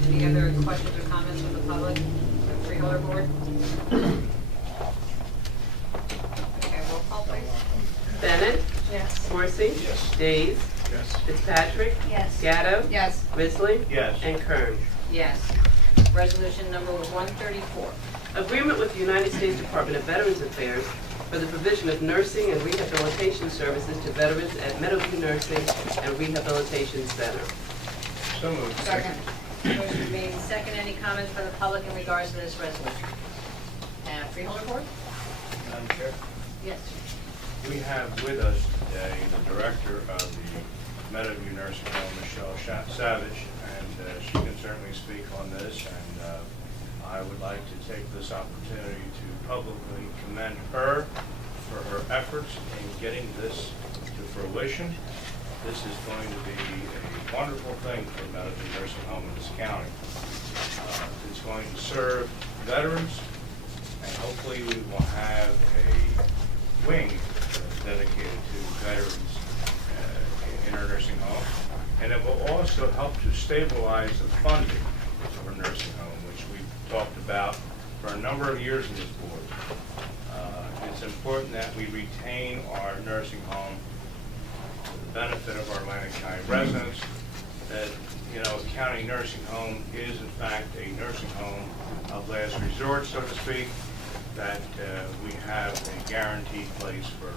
Any other questions or comments from the public? The freeholder board? Okay, roll call, please. Bennett, Yes. Coursey, Yes. Days, Yes. Fitzpatrick, Yes. Gatto, Yes. Risley, Yes. and Kern. Yes. Resolution number 134. Agreement with the United States Department of Veterans Affairs for the provision of nursing and rehabilitation services to veterans at Meadowview Nursing and Rehabilitation Center. So moved. Second. Motion made and second. Any comments from the public in regards to this resolution? Freeholder board? Madam Chair, Yes. we have with us today the director of the Meadowview Nursing Home, Michelle Savage, and she can certainly speak on this, and I would like to take this opportunity to publicly commend her for her efforts in getting this to fruition. This is going to be a wonderful thing for Meadowview Nursing Home in this county. It's going to serve veterans, and hopefully we will have a wing dedicated to veterans in our nursing home. And it will also help to stabilize the funding of our nursing home, which we've talked about for a number of years in this board. It's important that we retain our nursing home for the benefit of our Atlantic County residents, that, a county nursing home is in fact a nursing home of last resort, so to speak, that we have a guaranteed place for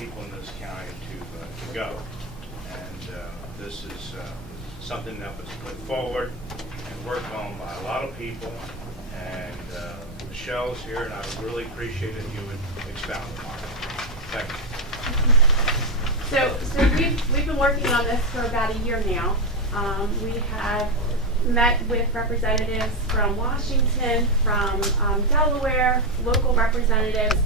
people in this county to go. And this is something that was put forward and worked on by a lot of people, and Michelle's here, and I would really appreciate it if you would expound upon it. Thank you. So we've been working on this for about a year now. We have met with representatives from Washington, from Delaware, local representatives,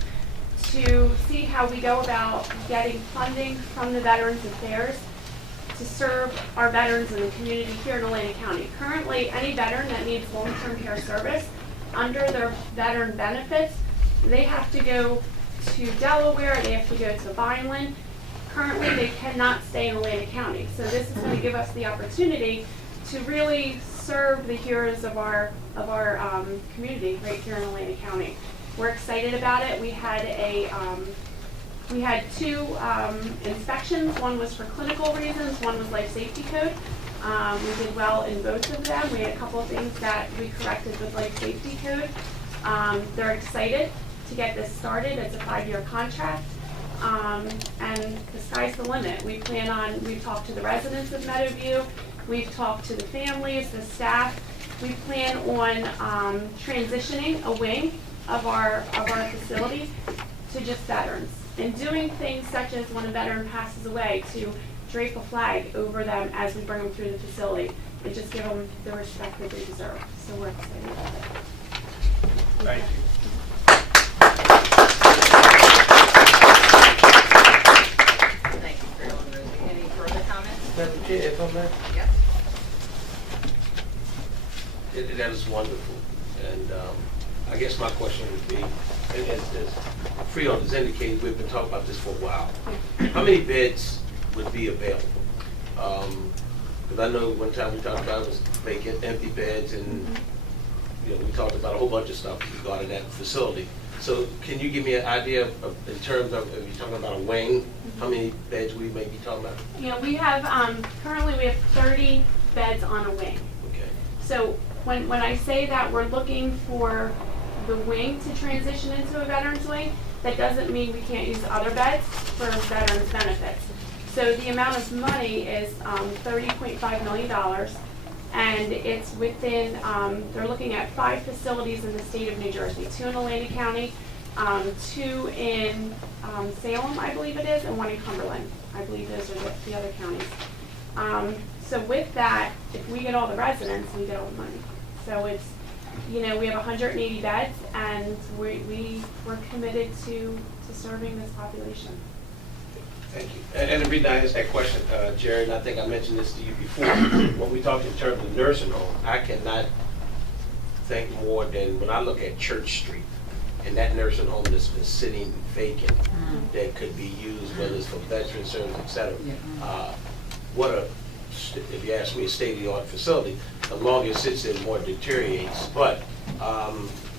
to see how we go about getting funding from the Veterans Affairs to serve our veterans in the community here in Atlantic County. Currently, any veteran that needs long-term care service under their veteran benefits, they have to go to Delaware, they have to go to Vineland. currently they cannot stay in Atlantic County. So this is going to give us the opportunity to really serve the heroes of our community right here in Atlantic County. We're excited about it. We had two inspections. One was for clinical reasons, one was life safety code. We did well in both of them. We had a couple of things that we corrected with life safety code. They're excited to get this started. It's a 5-year contract. And the sky's the limit. We've talked to the residents of Meadowview. We've talked to the families, the staff. We plan on transitioning a wing of our facility to just veterans. And doing things such as when a veteran passes away, to drape a flag over them as we bring them through the facility. And just give them the respect that they deserve. So we're excited about it. Thank you. Thank you, Freeholder. Any further comments? Madam Chair, if I may? Yep. That is wonderful. And I guess my question would be, and as Freeholder's indicated, we've been talking about this for a while. How many beds would be available? Because I know one time we talked about it was vacant, empty beds, and we talked about a whole bunch of stuff regarding that facility. So can you give me an idea of in terms of, if you're talking about a wing, how many beds we may be talking about? Yeah, we have, currently we have 30 beds on a wing. Okay. So when I say that we're looking for the wing to transition into a veterans wing, that doesn't mean we can't use other beds for veterans benefits. So the amount of money is $30.5 million, and it's within, they're looking at 5 facilities in the state of New Jersey, 2 in Atlantic County, 2 in Salem, I believe it is, and 1 in Cumberland. I believe those are the other counties. So with that, if we get all the residents, we get all the money. So it's, we have 180 beds, and we're committed to serving this population. Thank you. And the reason I asked that question, Jerry, and I think I mentioned this to you before, when we talk in terms of nursing home, I cannot think more than when I look at Church Street and that nursing home that's been sitting vacant that could be used, whether it's for veteran service, et cetera. If you ask me, a state-of-the-art facility. The longer it sits there, the more it deteriorates. But,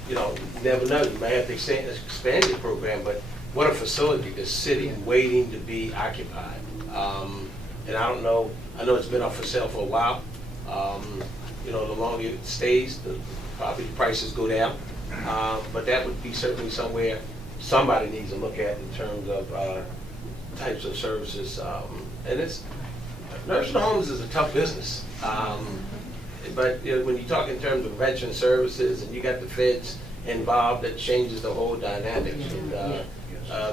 you never know. You may have to expand your program, but what a facility that's sitting, waiting to be occupied. And I don't know, I know it's been up for sale for a while. The longer it stays, the property prices go down. But that would be certainly somewhere somebody needs to look at in terms of types of services. And nursing homes is a tough business. But when you talk in terms of veteran services and you got the feds involved, that changes the whole dynamic. And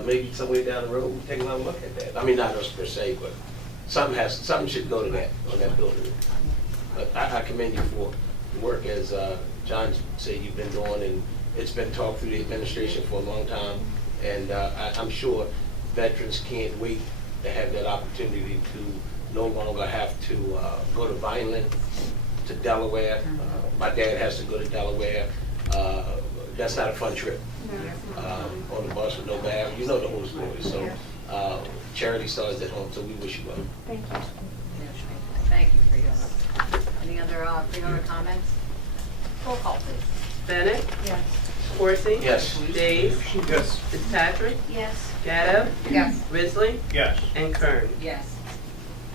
maybe somewhere down the road we'll take another look at that. I mean, not us per se, but something should go to that on that building. But I commend you for the work, as John said you've been doing, and it's been talked through the administration for a long time. And I'm sure veterans can't wait to have that opportunity to no longer have to go to Vineland, to Delaware. My dad has to go to Delaware. That's not a fun trip. On the bus with no bag. You know the whole story. So charity starts at home, so we wish you well. Thank you. Thank you, Freeholder. Any other Freeholder comments? Roll call, please. Bennett? Yes. Corsi? Yes. Days? Yes. Fitzpatrick? Yes. Gatto? Yes. Risley? Yes. And Kern. Yes.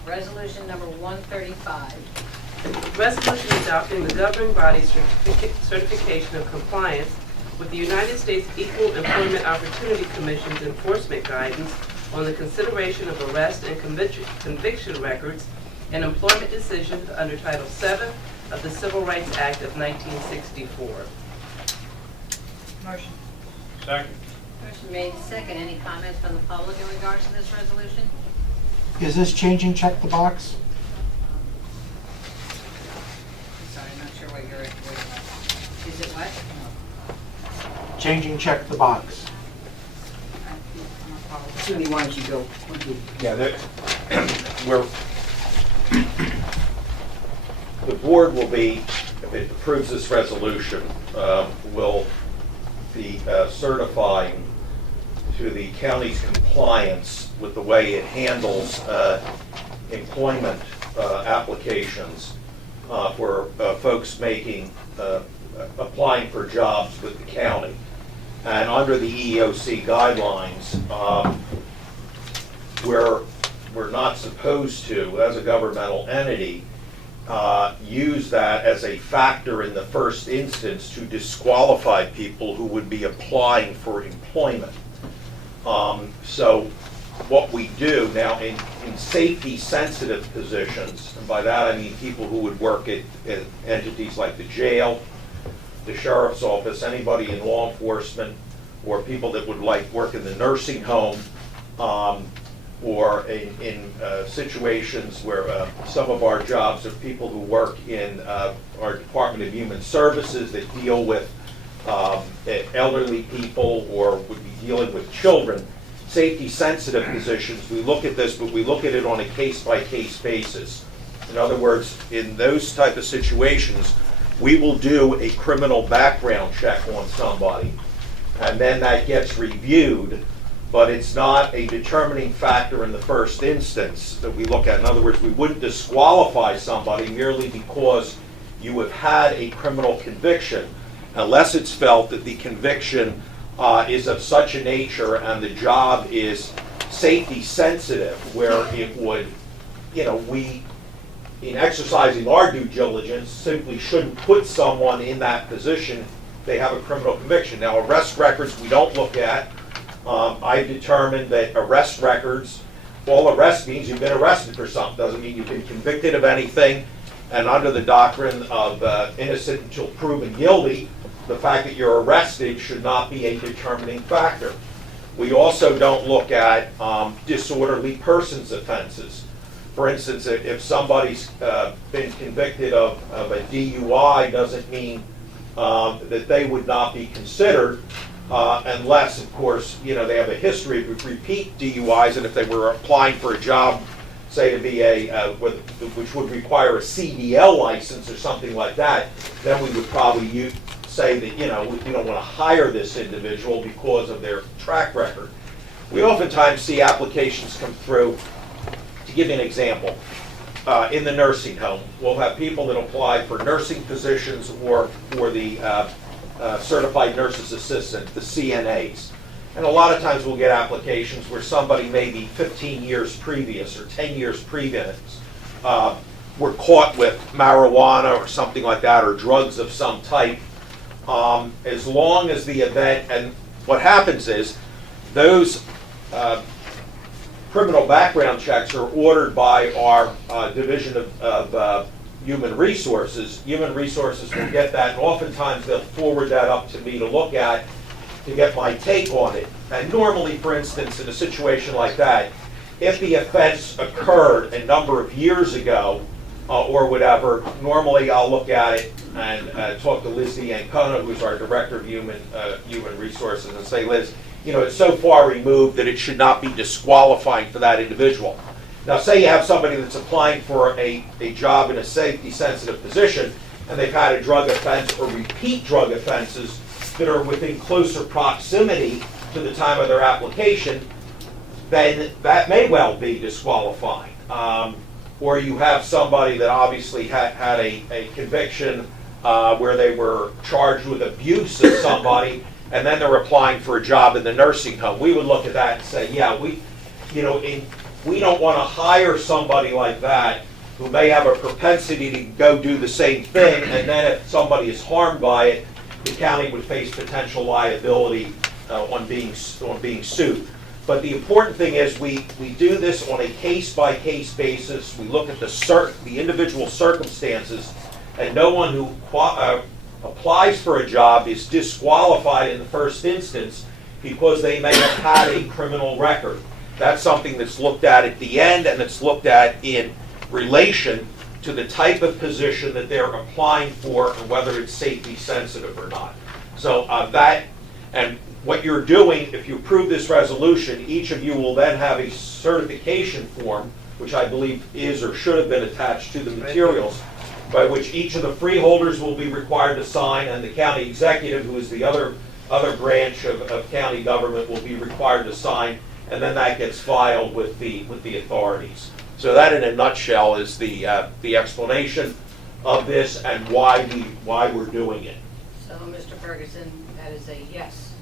Resolution number 135. Resolution adopting the governing body's certification of compliance with the United States Equal Employment Opportunity Commission's enforcement guidance on the consideration of arrest and conviction records and employment decisions under Title VII of the Civil Rights Act of 1964. Motion. Second. Motion made second. Any comments from the public in regards to this resolution? Is this changing check the box? I'm sorry, I'm not sure what you're, is it what? Changing check the box. Cindy, why don't you go? Yeah, the board will be, if it approves this resolution, will be certifying to the county's compliance with the way it handles employment applications for folks applying for jobs with the county. And under the EEOC guidelines, we're not supposed to, as a governmental entity, use that as a factor in the first instance to disqualify people who would be applying for employment. So what we do now in safety-sensitive positions, and by that I mean people who would work at entities like the jail, the sheriff's office, anybody in law enforcement, or people that would like work in the nursing home, or in situations where some of our jobs are people who work in our Department of Human Services that deal with elderly people or would be dealing with children, safety-sensitive positions. We look at this, but we look at it on a case-by-case basis. In other words, in those type of situations, we will do a criminal background check on somebody, and then that gets reviewed, but it's not a determining factor in the first instance that we look at. In other words, we wouldn't disqualify somebody merely because you have had a criminal conviction, unless it's felt that the conviction is of such a nature and the job is safety sensitive, where it would, we, in exercising our due diligence, simply shouldn't put someone in that position if they have a criminal conviction. Now, arrest records we don't look at. I've determined that arrest records, all arrest means you've been arrested for something, doesn't mean you've been convicted of anything. And under the doctrine of innocent until proven guilty, the fact that you're arrested should not be a determining factor. We also don't look at disorderly persons offenses. For instance, if somebody's been convicted of a DUI, doesn't mean that they would not be considered unless, of course, they have a history of repeat DUIs, and if they were applying for a job, say to be which would require a CDL license or something like that, then we would probably say that, we don't want to hire this individual because of their track record. We oftentimes see applications come through. To give you an example, in the nursing home, we'll have people that apply for nursing positions or for the certified nurse's assistant, the CNAs. And a lot of times we'll get applications where somebody maybe 15 years previous or 10 years previous were caught with marijuana or something like that, or drugs of some type. As long as the event, and what happens is those criminal background checks are ordered by our Division of Human Resources. Human Resources will get that, and oftentimes they'll forward that up to me to look at, to get my take on it. And normally, for instance, in a situation like that, if the offense occurred a number of years ago or whatever, normally I'll look at it and talk to Liz D'Ancona, who's our Director of Human Resources, and say, Liz, it's so far removed that it should not be disqualifying for that individual. Now, say you have somebody that's applying for a job in a safety-sensitive position, and they've had a drug offense or repeat drug offenses that are within closer proximity to the time of their application, then that may well be disqualifying. Or you have somebody that obviously had a conviction where they were charged with abuse of somebody, and then they're applying for a job in the nursing home. We would look at that and say, yeah, we don't want to hire somebody like that who may have a propensity to go do the same thing, and then if somebody is harmed by it, the county would face potential liability on being sued. But the important thing is we do this on a case-by-case basis. We look at the individual circumstances, and no one who applies for a job is disqualified in the first instance because they may have had a criminal record. That's something that's looked at the end, and it's looked at in relation to the type of position that they're applying for and whether it's safety sensitive or not. So and what you're doing, if you approve this resolution, each of you will then have a certification form, which I believe is or should have been attached to the materials, by which each of the freeholders will be required to sign, and the county executive, who is the other other branch of county government will be required to sign, and then that gets filed with the authorities. So that, in a nutshell, is the explanation of this and why we're doing it. So, Mr. Ferguson, that is a yes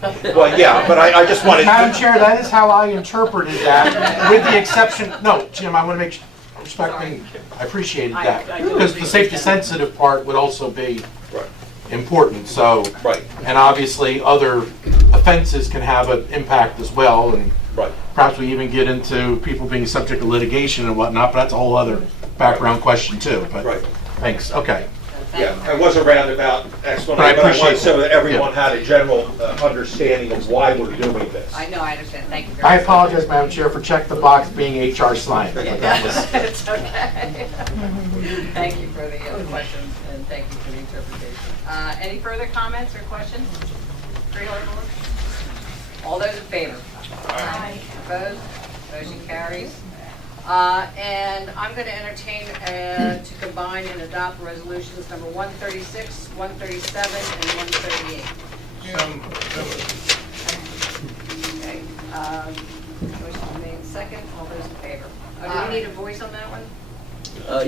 to his Well, yeah, but I just wanted. Madam Chair, that is how I interpreted that, with the exception, no, Jim, I want to make, respecting, I appreciated that. I do Because the safety sensitive part would also be Right. important, so. Right. And obviously, other offenses can have an impact as well, and Right. perhaps we even get into people being subject to litigation and whatnot, but that's a whole other background question too, but. Right. Thanks, okay. Yeah, it was a roundabout explanation, but I appreciate wanted so that that. everyone had a general understanding of why we're doing this. I know, I understand, thank you very I much. apologize, Madam Chair, for check the box being HR slang, but that was. It's okay. Thank you for the questions, and thank you for the interpretation. Any further comments or questions? Freeholder Board? All those in favor? Aye. Opposed? Motion carries. And I'm going to entertain to combine and adopt resolutions number 136, 137, and 138. Okay. Motion made second. All those in favor? Do we need a voice on that one?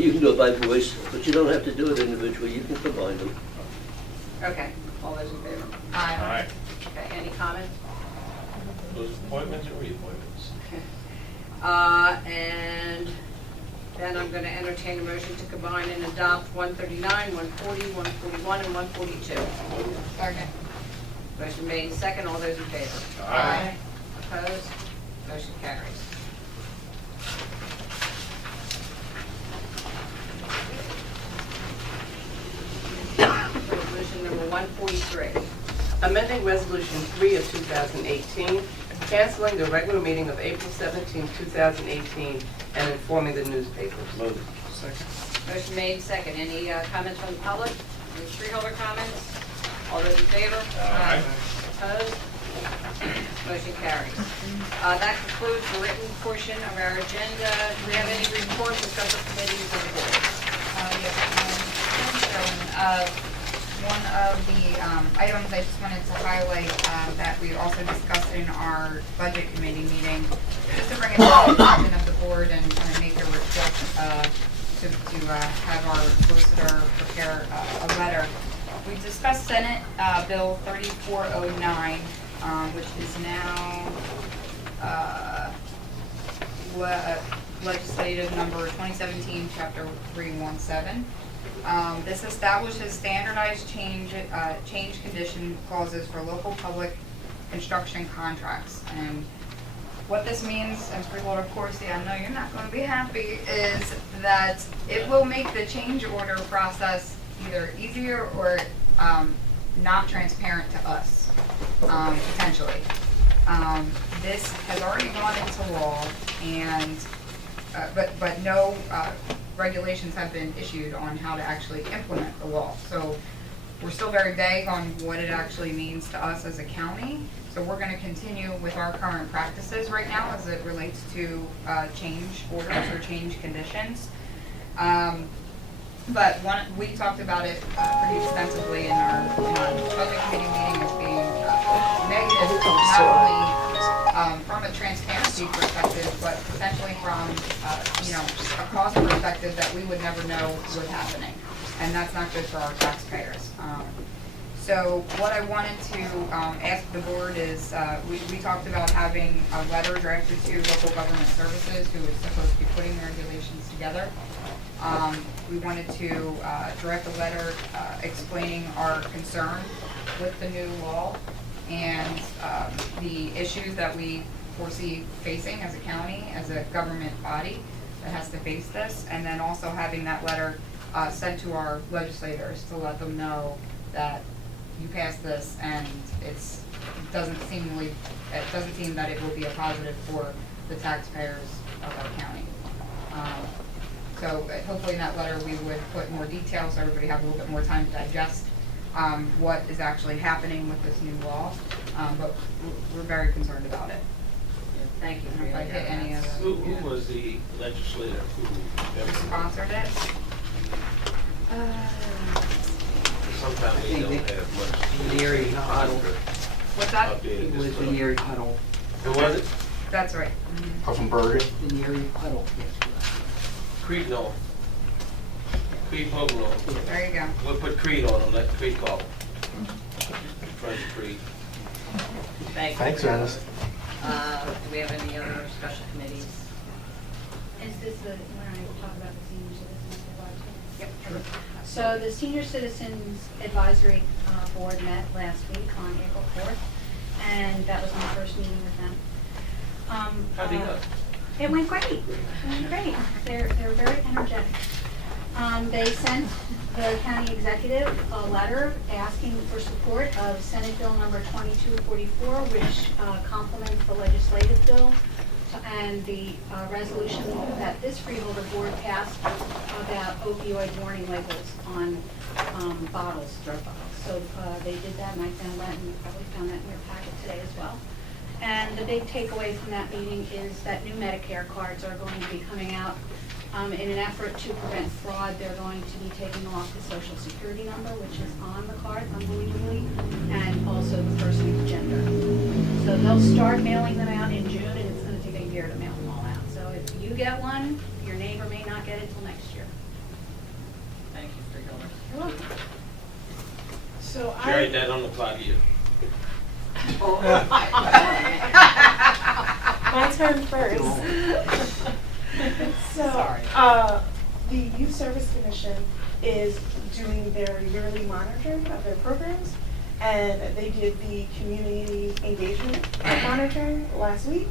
You can do it by voice, but you don't have to do it individually. You can combine them. Okay. All those in favor? Aye. Okay. Any comments? Those appointments or reappointments? And then I'm going to entertain a motion to combine and adopt 139, 140, 141, and 142. Second. Motion made second. All those in favor? Aye. Opposed? Motion carries. Resolution number 143. Amending Resolution 3 of 2018, canceling the regular meeting of April 17, 2018, and informing the newspapers. Move. Motion made second. Any comments from the public? Any freeholder comments? All those in favor? Aye. Opposed? Motion carries. That concludes the written portion of our agenda. Do we have any reports of special committees of the board? One of the items I just wanted to highlight that we also discussed in our budget committee meeting, just to bring it to the attention of the board and kind of make a request to have our solicitor prepare a letter. We discussed Senate Bill 3409, which is now legislative number 2017, chapter 317. This establishes standardized change condition clauses for local public construction contracts. And what this means, and Freeholder Corsi, I know you're not going to be happy, is that it will make the change order process either easier or not transparent to us, potentially. This has already gone into law, and but no regulations have been issued on how to actually implement the law. So we're still very vague on what it actually means to us as a county. So we're going to continue with our current practices right now as it relates to change orders or change conditions. But we talked about it pretty extensively in our budget committee meeting as being negative, not only from a transparency perspective, but potentially from a cost perspective that we would never know was happening, and that's not good for our taxpayers. So what I wanted to ask the board is, we talked about having a letter drafted to local government services who is supposed to be putting the regulations together. We wanted to draft a letter explaining our concern with the new law and the issues that we foresee facing as a county, as a government body that has to face this, and then also having that letter sent to our legislators to let them know that you passed this and it doesn't seem that it will be a positive for the taxpayers of our county. So hopefully in that letter we would put more details so everybody have a little bit more time to digest what is actually happening with this new law. But we're very concerned about it. Thank you. If I hit any of the... Who was the legislator who sponsored it? Sometimes They don't have much. Veneering huddle. What's that? Updated It this was month. veneering huddle. Who was it? That's right. From Bergen. Veneering huddle, yes. Creed, no. Creed Hogan on. There you go. We'll put Creed on them, let Creed call. Friends of Creed. Thank you. Thanks, Ernest. Do we have any other special committees? Is this the, when I talk about the senior citizens advisory? Yep. So the Senior Citizens Advisory Board met last week on April 4th, and that was my first meeting with them. How'd they go? It went great. It went great. They're very energetic. They sent the county executive a letter asking for support of Senate Bill number 2244, which complements the legislative bill and the resolution that this freeholder board passed about opioid warning labels on bottles, drug bottles. So they did that, and I found that, and you probably found that in your packet today as well. And the big takeaway from that meeting is that new Medicare cards are going to be coming out. In an effort to prevent fraud, they're going to be taking off the Social Security number, which is on the card, unbelievably, and also the person's gender. So they'll start mailing them out in June, and it's going to take a year to mail them all out. So if you get one, your neighbor may not get it till next year. Thank you, Freeholder. You're welcome. So Carry that on the clock here. my turn first. So, the Youth Service Commission is doing their yearly monitoring of their programs, and they did the community engagement monitoring last week,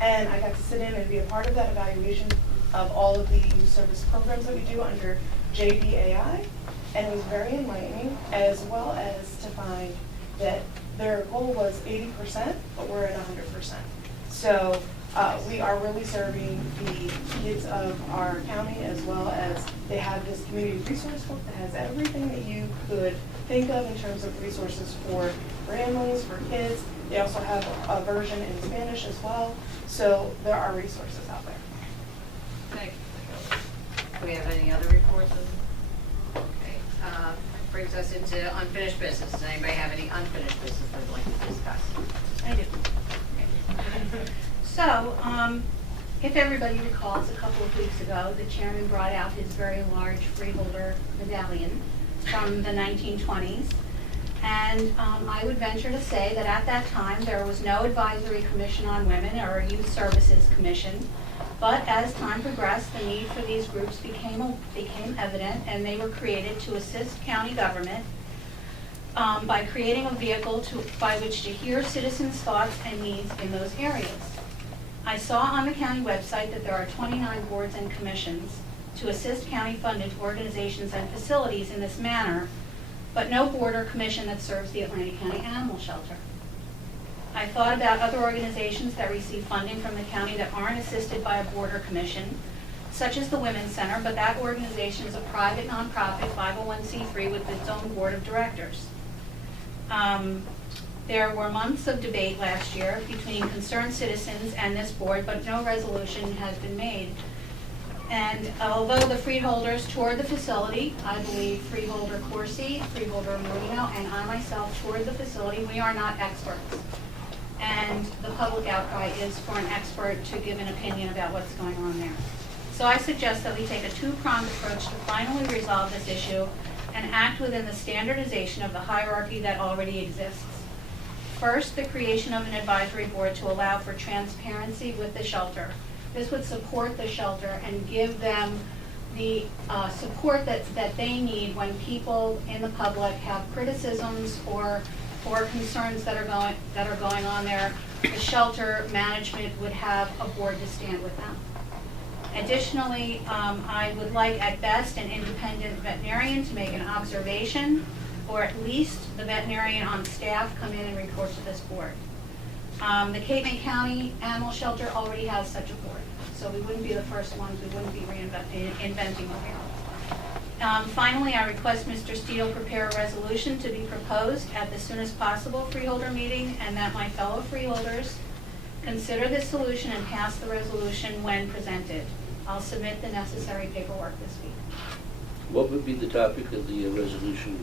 and I got to sit in and be a part of that evaluation of all of the youth service programs that we do under JBAI, and it was very enlightening, as well as to find that their goal was 80%, but we're at 100%. So we are really serving the kids of our county, as well as they have this community resource book that has everything that you could think of in terms of resources for families, for kids. They also have a version in Spanish as well. So there are resources out there. Thank you. Do we have any other reports? Okay. Brings us into unfinished business. Does anybody have any unfinished business they'd like to discuss? I do. So, if everybody recalls, a couple of weeks ago, the chairman brought out his very large freeholder medallion from the 1920s. And I would venture to say that at that time, there was no advisory commission on women or a youth services commission. But as time progressed, the need for these groups became evident, and they were created to assist county government by creating a vehicle by which to hear citizens' thoughts and needs in those areas. I saw on the county website that there are 29 boards and commissions to assist county-funded organizations and facilities in this manner, but no board or commission that serves the Atlantic County Animal Shelter. I thought about other organizations that receive funding from the county that aren't assisted by a board or commission, such as the Women's Center, but that organization is a private nonprofit 501c3 with its own board of directors. There were months of debate last year between concerned citizens and this board, but no resolution has been made. And although the freeholders toured the facility, I believe Freeholder Corsi, Freeholder Marino, and I myself toured the facility, we are not experts. And the public outcry is for an expert to give an opinion about what's going on there. So I suggest that we take a two-pronged approach to finally resolve this issue and act within the standardization of the hierarchy that already exists. First, the creation of an advisory board to allow for transparency with the shelter. This would support the shelter and give them the support that they need when people in the public have criticisms or concerns that are going on there. The shelter management would have a board to stand with them. Additionally, I would like at best an independent veterinarian to make an observation, or at least the veterinarian on staff come in and report to this board. The Cape May County Animal Shelter already has such a board, so we wouldn't be the first ones, we wouldn't be inventing a wheel. Finally, I request Mr. Steele prepare a resolution to be proposed at the soonest possible freeholder meeting, and that my fellow freeholders consider this solution and pass the resolution when presented. I'll submit the necessary paperwork this week. What would be the topic of the resolution?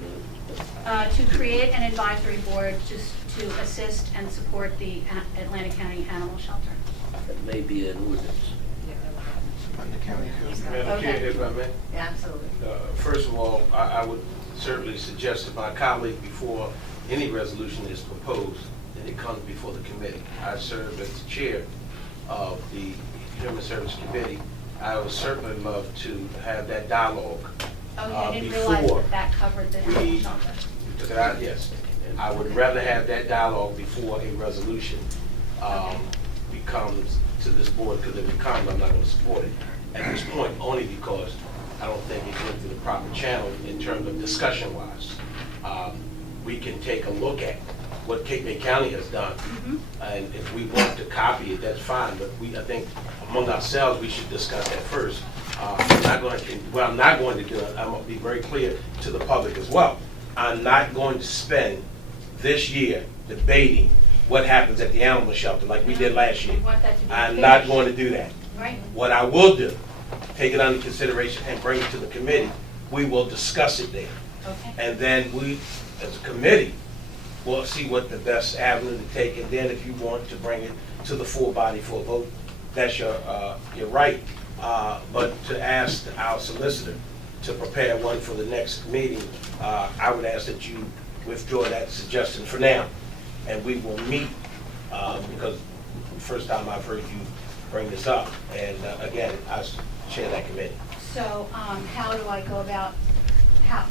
To create an advisory board to assist and support the Atlantic County Animal Shelter. That may be an ordinance. Madam Chair, if I may. Absolutely. First of all, I would certainly suggest to my colleague before any resolution is proposed, that it comes before the committee. I serve as the chair of the Human Service Committee. I would certainly love to have that dialogue. Oh, yeah, I didn't realize before that covered the animal we- shelter. Yes, I would rather have that dialogue before a resolution becomes to this board, because if it comes, I'm not going to support it at this point, only because I don't think it went through the proper channel in terms of discussion-wise. We can take a look at what Cape May County has done, and if we want to copy it, that's fine, but I think among ourselves, we should discuss that first. I'm not going to do it, I'm going to be very clear to the public as well. I'm not going to spend this year debating what happens at the animal shelter like we did last year. We want that to be I'm not finished. going to do that. Right. What I will do, take it under consideration and bring it to the committee. We will discuss it there. Okay. And then we, as a committee, will see what the best avenue to take. And then if you want to bring it to the full body for a vote, that's your right. But to ask our solicitor to prepare one for the next meeting, I would ask that you withdraw that suggestion for now. And we will meet, because the first time I've heard you bring this up. And again, I chair that committee. So, how do I go about,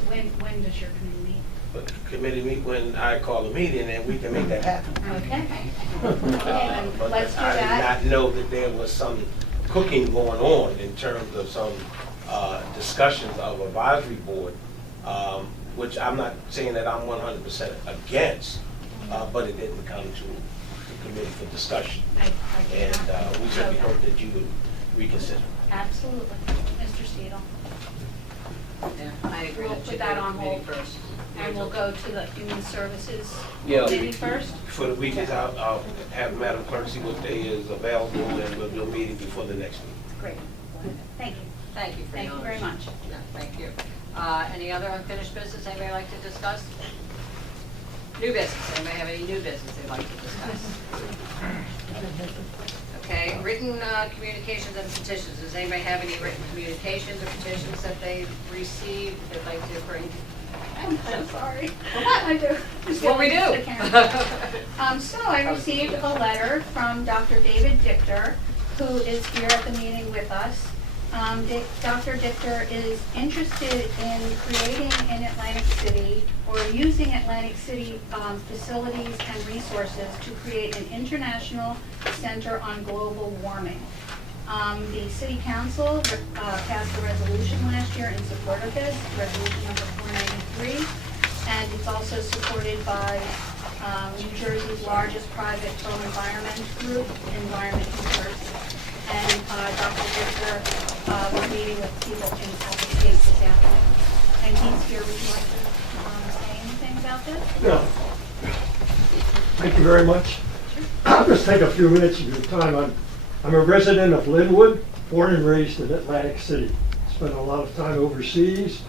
when does your committee meet? But the committee meet when I call a meeting, and we can make that happen. Okay. Okay, then But let's do I did that. not know that there was some cooking going on in terms of some discussions of advisory board, which I'm not saying that I'm 100% against, but it didn't come to the committee for discussion. And we certainly hope that you would reconsider. Absolutely. Mr. Steedle. Yeah, I agree. We'll It put should that go to on committee hold. first. And we'll go to the Human Services Yeah. Committee first? For the week is out, I'll have Madam Clerk see what day is available, and we'll do a meeting before the next meeting. Great. Thank you. Thank you for Thank your you very honesty. much. Yeah, thank you. Any other unfinished business anybody like to discuss? New business, anybody have any new business they'd like to discuss? Okay, written communications and petitions. Does anybody have any written communications or petitions that they've received they'd like to bring? I'm so sorry. I do. It's what we do. So I received a letter from Dr. David Dichter, who is here at the meeting with us. Dr. Dichter is interested in creating in Atlantic City or using Atlantic City facilities and resources to create an international center on global warming. The City Council passed a resolution last year in support of this, resolution number 493, and it's also supported by New Jersey's largest private pro-environment group, Environment New Jersey. And Dr. Dichter was meeting with people in South State this afternoon. And he's here. Would you like to say anything about this? No. Thank you very much. I'll just take a few minutes of your time. I'm a resident of Linwood, born and raised in Atlantic City. Spent a lot of time overseas,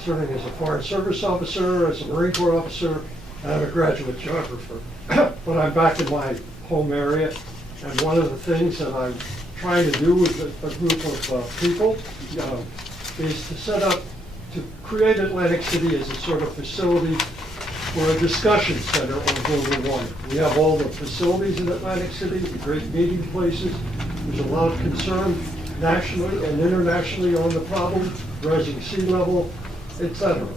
serving as a Foreign Service officer, as a Marine Corps officer, and I'm a graduate geographer. But I'm back in my home area, and one of the things that I'm trying to do with a group of people is to set up, to create Atlantic City as a sort of facility for a discussion center on global warming. We have all the facilities in Atlantic City, the great meeting places. There's a lot of concern nationally and internationally on the problem, rising sea level, etc.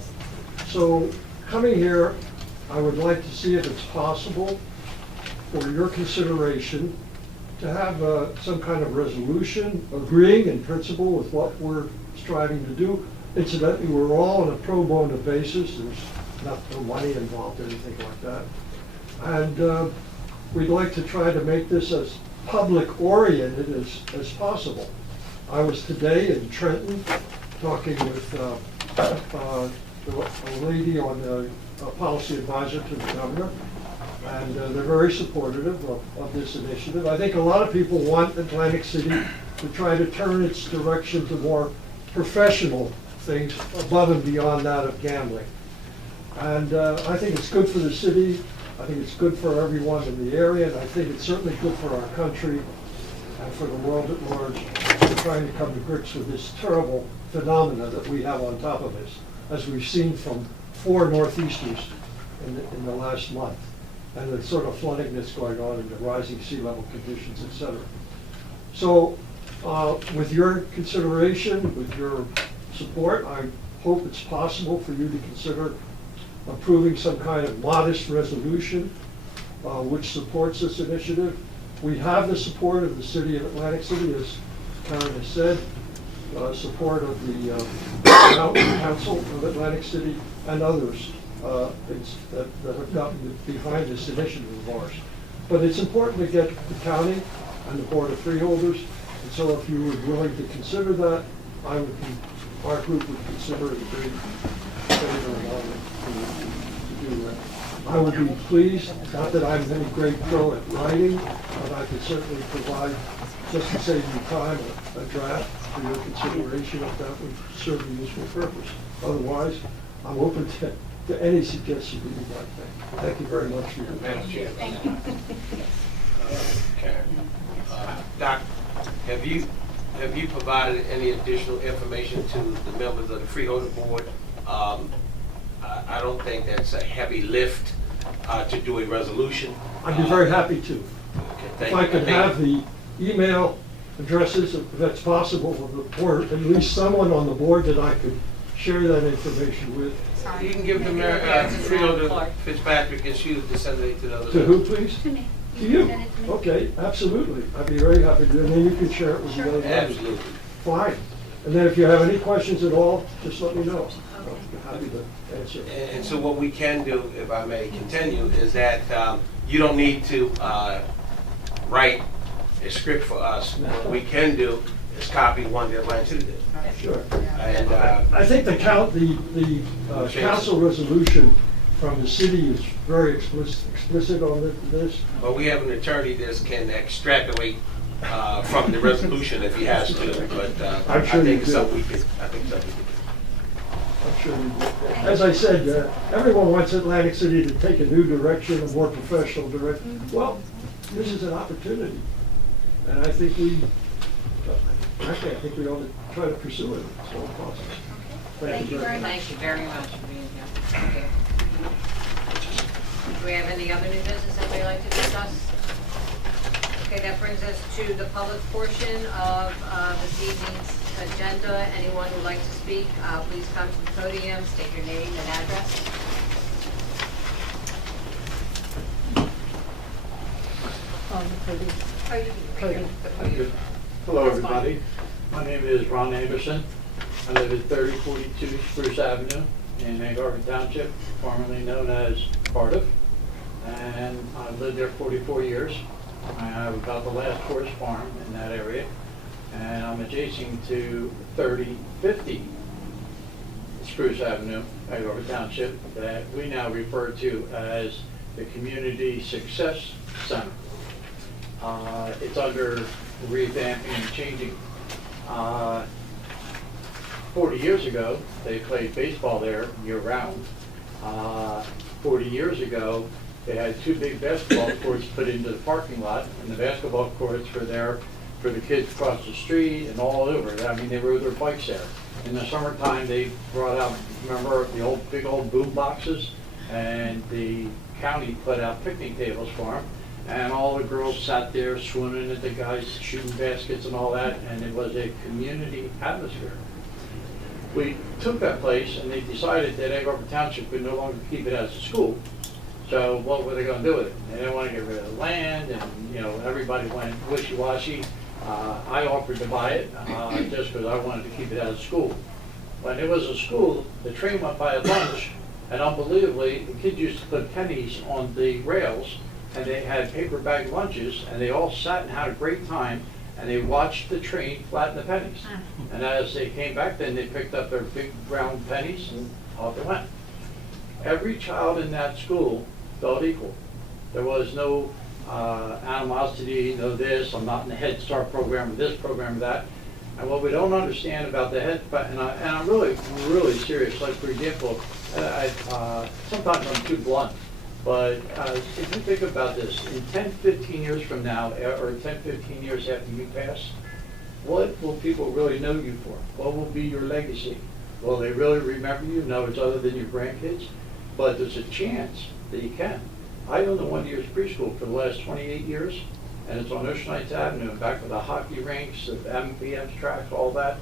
So coming here, I would like to see if it's possible for your consideration to have some kind of resolution agreeing in principle with what we're striving to do. Incidentally, we're all on a pro bono basis. There's no money involved, anything like that. And we'd like to try to make this as public-oriented as possible. I was today in Trenton talking with a lady on the policy advisor to the governor, and they're very supportive of this initiative. I think a lot of people want Atlantic City to try to turn its direction to more professional things above and beyond that of gambling. And I think it's good for the city, I think it's good for everyone in the area, and I think it's certainly good for our country and for the world at large. We're trying to come to grips with this terrible phenomena that we have on top of us, as we've seen from 4 northeasters in the last month, and the sort of flooding that's going on and the rising sea level conditions, et cetera. So with your consideration, with your support, I hope it's possible for you to consider approving some kind of modest resolution which supports this initiative. We have the support of the city of Atlantic City, as Karen has said, support of the Council of Atlantic City and others that have gotten behind this initiative of ours. But it's important to get the county and the Board of Freeholders, and so if you were willing to consider that, our group would consider it a great favor and honor to do that. I would be pleased, not that I'm any great pro at writing, but I could certainly provide, just to save you time, a draft for your consideration if that would serve a useful purpose. Otherwise, I'm open to any suggestion that you'd like to make. Thank you very much for your Madam Chair. Thank you. Karen. Doc, have you provided any additional information to the members of the Freeholder Board? I don't think that's a heavy lift to do a resolution. I'd be very happy to. Okay, If I could have the email addresses, if that's possible, or at least someone on the board that I could share that information with. You can give the Freeholder Fitzpatrick, and she will disseminate to the others. To who, please? To me. To you? Send it to me. Okay, absolutely. I'd be very happy to, and then you can share it with the other members. Absolutely. Fine. And then if you have any questions at all, just let me know. I'll be happy to answer. And so what we can do, if I may continue, is that you don't need to write a script for us. What we can do is copy one that Atlantic City did. Sure. And I think the council resolution from the city is very explicit on this. But we have an attorney that can extrapolate from the resolution if he has to. But I'm sure I think you it's do. something we could. I think something we could do. I'm sure you do. As I said, everyone wants Atlantic City to take a new direction, a more professional direction. Well, this is an opportunity, and I think we ought to try to pursue it as all possible. Thank you very much. Thank you very much for being here. Thank you. Do we have any other new business that we'd like to discuss? Okay, that brings us to the public portion of this evening's agenda. Anyone who'd like to speak, please come to the podium, state your name and address. Hello, everybody. My name is Ron Anderson. I live at 3042 Spruce Avenue in Egg Harbor Township, formerly known as Cardiff. And I've lived there 44 years. I have about the last horse farm in that area. And I'm adjacent to 3050 Spruce Avenue, Egg Harbor Township, that we now refer to as the Community Success Center. It's under revamping and changing. 40 years ago, they played baseball there year-round. 40 years ago, they had 2 big basketball courts put into the parking lot, and the basketball courts were there for the kids across the street and all over. I mean, they rode their bikes there. In the summertime, they brought out, remember, the old big old boom boxes, and the county put out picnic tables for them. And all the girls sat there swooning at the guys shooting baskets and all that, and it was a community atmosphere. We took that place, and they decided that Egg Harbor Township could no longer keep it as a school. So what were they going to do with it? They didn't want to get rid of the land, and everybody went wishy-washy. I offered to buy it just because I wanted to keep it as a school. When it was a school, the train went by at lunch, and unbelievably, the kids used to put pennies on the rails, and they had paper bag lunches, and they all sat and had a great time, and they watched the train flatten the pennies. And as they came back, then they picked up their big round pennies, and off they went. Every child in that school felt equal. There was no animosity, no this, I'm not in the Head Start program or this program or that. And what we don't understand about the head, and I'm really, really serious, like for example, sometimes I'm too blunt, but if you think about this, in 10, 15 years from now, or 10, 15 years after you pass, what will people really know you for? What will be your legacy? Will they really remember you? No, it's other than your grandkids, but there's a chance that you can. I owned the one-year preschool for the last 28 years, and it's on Ocean Heights Avenue, back with the hockey rinks, the MVM tracks, all that.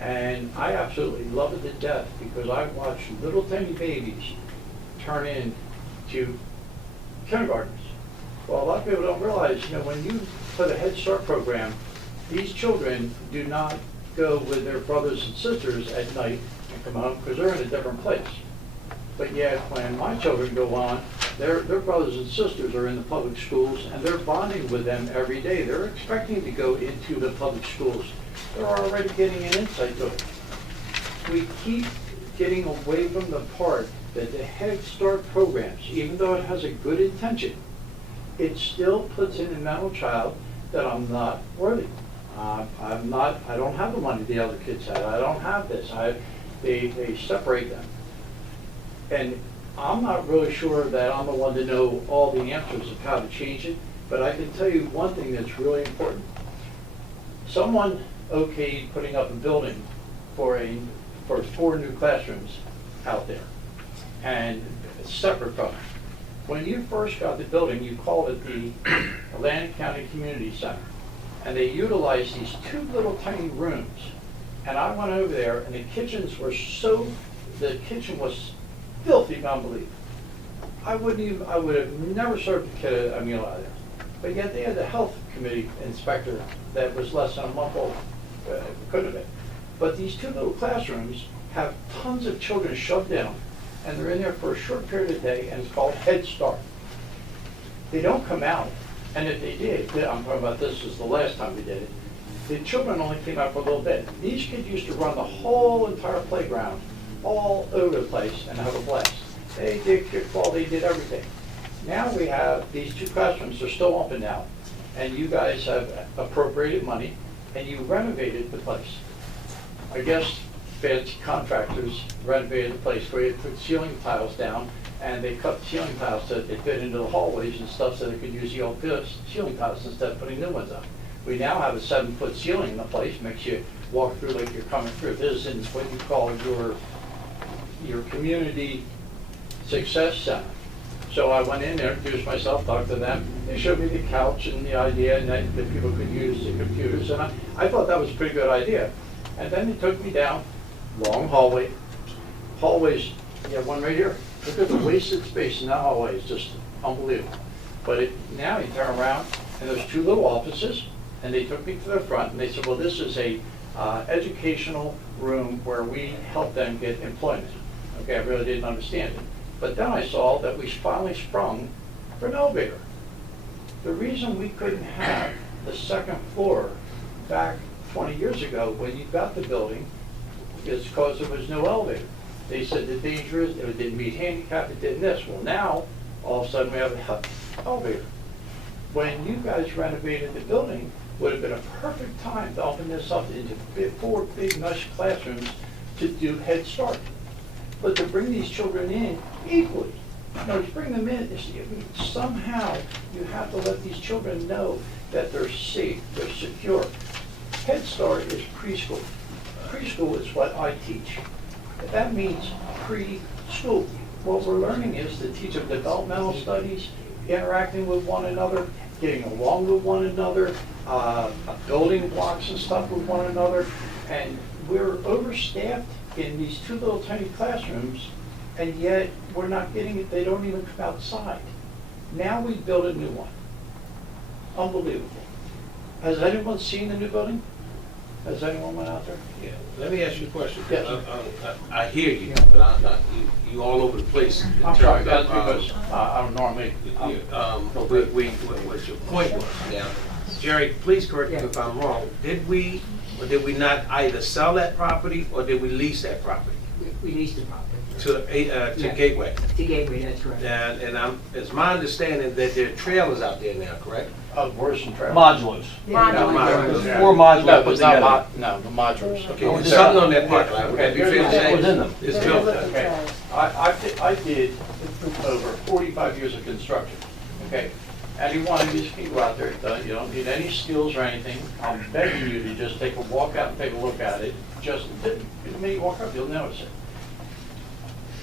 And I absolutely love it to death because I watched little tiny babies turn into kindergartners. Well, a lot of people don't realize, you know, when you put a Head Start program, these children do not go with their brothers and sisters at night and come home because they're in a different place. But yet, when my children go on, their brothers and sisters are in the public schools, and they're bonding with them every day. They're expecting to go into the public schools. They're already getting an insight to it. We keep getting away from the part that the Head Start programs, even though it has a good intention, it still puts in the mental child that I'm not worthy. I don't have the money the other kids had. I don't have this. They separate them. And I'm not really sure that I'm the one to know all the answers of how to change it, but I can tell you one thing that's really important. Someone okayed putting up a building for 4 new classrooms out there, and separate from it. When you first got the building, you called it the Atlantic County Community Center, and they utilized these 2 little tiny rooms. And I went over there, and the kitchen was filthy beyond belief. I would have never served a kid a meal out of there. But yet they had the health committee inspector that was less than a month old. Couldn't have been. But these 2 little classrooms have tons of children shoved down, and they're in there for a short period of day, and it's called Head Start. They don't come out, and if they did, I'm talking about this was the last time we did it, the children only came out for a little bit. These kids used to run the whole entire playground all over the place and have a blast. They did kickball, they did everything. Now we have these 2 classrooms, they're still open now, and you guys have appropriated money, and you renovated the place. I guess fancy contractors renovated the place where they put ceiling tiles down, and they cut the ceiling tiles so that they fit into the hallways and stuff so they could use the old ceiling tiles instead of putting new ones up. We now have a 7-foot ceiling in the place, makes you walk through like you're coming through. This is what you call your community success center. So I went in there, introduced myself, talked to them. They showed me the couch and the idea and that people could use the computers. And I thought that was a pretty good idea. And then they took me down, long hallway. Hallways, you have one right here. Look at the wasted space in that hallway. It's just unbelievable. But now you turn around and there's 2 little offices. And they took me to the front and they said, well, this is a educational room where we help them get employment. Okay, I really didn't understand it. But then I saw that we finally sprung for an elevator. The reason we couldn't have the 2nd floor back 20 years ago when you got the building is because there was no elevator. They said the danger is it didn't meet handicap, it didn't this. Well, now, all of a sudden we have an elevator. When you guys renovated the building, would have been a perfect time to open this up into 4 big, nice classrooms to do Head Start. But to bring these children in equally, to bring them in, somehow you have to let these children know that they're safe, they're secure. Head Start is preschool. Preschool is what I teach. That means preschool. What we're learning is to teach them developmental studies, interacting with one another, getting along with one another, building blocks and stuff with one another, and we're overstaffed in these 2 little tiny classrooms, and yet we're not getting it. They don't even come outside. Now we build a new one. Unbelievable. Has anyone seen the new building? Has anyone went out there? Yeah. Let me ask you a question. Yes. I hear you, but you all over the place. I'm sorry, that's because I don't normally. What your point was. Now, Jerry, please correct me if I'm wrong. Did we or did we not either sell that property or did we lease that property? We leased the property. to Yeah. Gateway. To Gateway, that's correct. And it's my understanding that there are trailers out there now, correct? Worse than trailers. Modulars. Modulars. Four modules No, put it's not together. No, the modulars. Okay, there's something on that parking lot. Would that be fair to say? What was in them? It's built. Okay, I did over 45 years of construction, okay? Any one of these people out there, you don't need any skills or anything, I'm begging you to just take a walk out and take a look at it. Just, maybe walk up, you'll notice it.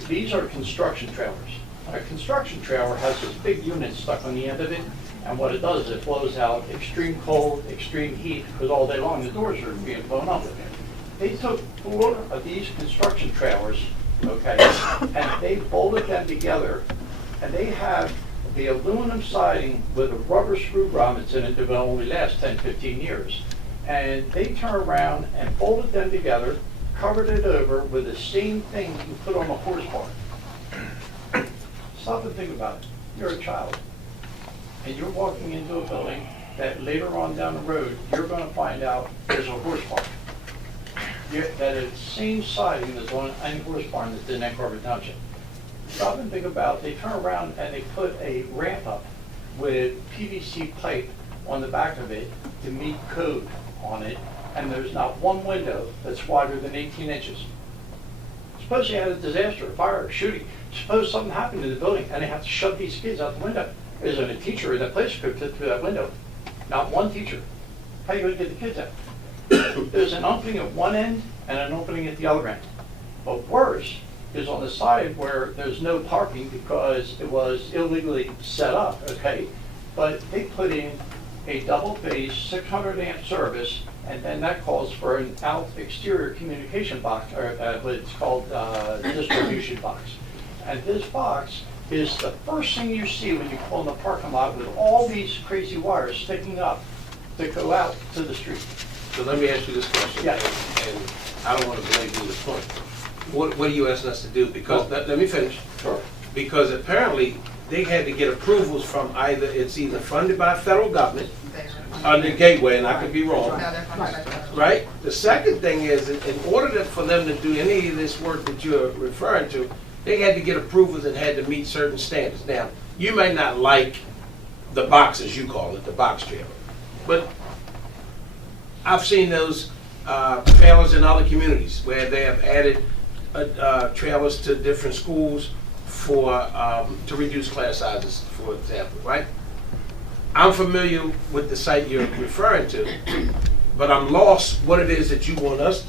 These are construction trailers. A construction trailer has this big unit stuck on the end of it, and what it does is it blows out extreme cold, extreme heat, because all day long the doors are being blown up. They took 4 of these construction trailers, okay, and they bolted them together, and they have the aluminum siding with a rubber screw grommets in it that will only last 10, 15 years. And they turned around and bolted them together, covered it over with the same thing you put on a horse barn. Stop and think about it. You're a child, and you're walking into a building that later on down the road, you're going to find out there's a horse barn. That is the same siding that's on any horse barn that's in Egg Harbor Township. Stop and think about, they turn around and they put a ramp up with PVC pipe on the back of it to meet code on it, and there's not one window that's wider than 18 inches. Suppose you had a disaster, a fire, a shooting. Suppose something happened in the building and they have to shove these kids out the window. There isn't a teacher in that place who could fit through that window. Not one teacher. How are you going to get the kids out? There's an opening at one end and an opening at the other end. But worse is on the side where there's no parking because it was illegally set up, okay? But they put in a double phase 600 amp service, and then that calls for an out exterior communication box, or what it's called distribution box. And this box is the first thing you see when you pull in the parking lot with all these crazy wires sticking up to go out to the street. So let me ask you this question. Yeah. And I don't want to belabor the point. What are you asking us to do? Because, let me finish. Sure. Because apparently they had to get approvals from it's either funded by federal government under Gateway, and I could be wrong. No, they're funded by federal. Right? The second thing is, in order for them to do any of this work that you're referring to, they had to get approvals and had to meet certain standards. Now, you may not like the box, as you call it, the box trailer, but I've seen those trailers in other communities where they have added trailers to different schools to reduce class sizes, for example, right? I'm familiar with the site you're referring to, but I'm lost what it is that you want us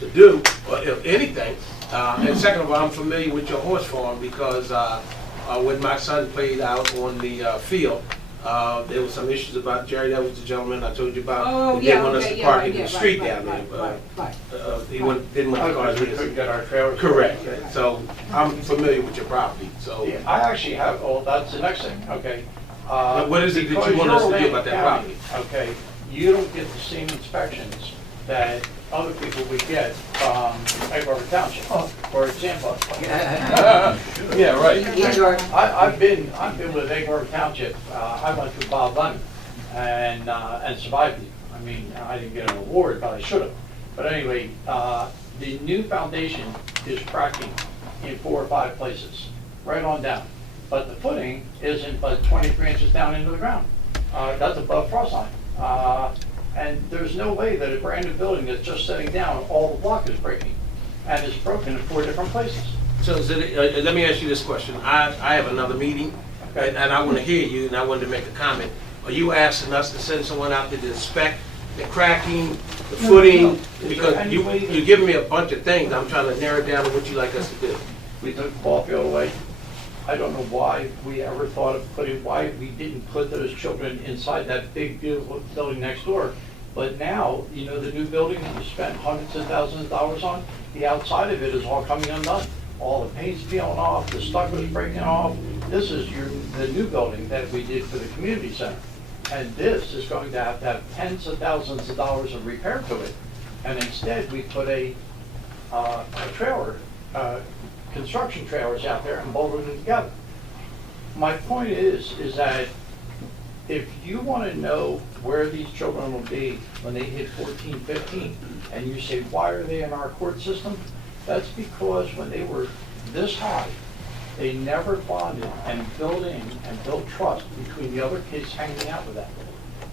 to do, or if anything. And second of all, I'm familiar with your horse farm because when my son played out on the field, there was some issues about Jerry. That was the gentleman I told you about. Oh, He yeah, didn't want us okay, to yeah, park right, in yeah, the street right, down right, there. right. He didn't want the cars. We couldn't get our trailers. Correct. So I'm familiar with your property. So Yeah, I actually have, that's the next thing, okay? Now, what is it that you Because want us to you're do about that Atlantic County, okay, you don't get the same inspections that other people would get from Egg Harbor Township, for example. Yeah, right. I've been with Egg Harbor Township, I went through Bob Lund and survived it. I mean, I didn't get an award, but I should have. But anyway, the new foundation is cracking in 4 or 5 places, right on down. But the footing isn't but 23 inches down into the ground. That's above frost line. And there's no way that a brand new building that's just sitting down, all the block is breaking. And it's broken in 4 different places. So let me ask you this question. I have another meeting, and I want to hear you, and I wanted to make a comment. Are you asking us to send someone out there to inspect the cracking, the footing? Because you're giving me a bunch of things. I'm trying to narrow it down to what you like us to do. We took the ball field away. I don't know why we ever thought of why we didn't put those children inside that big, beautiful building next door. But now, you know, the new building that you spent hundreds of thousands of dollars on, the outside of it is all coming undone. All the paint's peeling off, the stucco's breaking off. This is the new building that we did for the community center. And this is going to have tens of thousands of dollars of repair to it. And instead, we put a trailer, construction trailers out there and bolted them together. My point is that if you want to know where these children will be when they hit 14, 15, and you say, why are they in our court system? That's because when they were this high, they never bonded and built in and built trust between the other kids hanging out with that.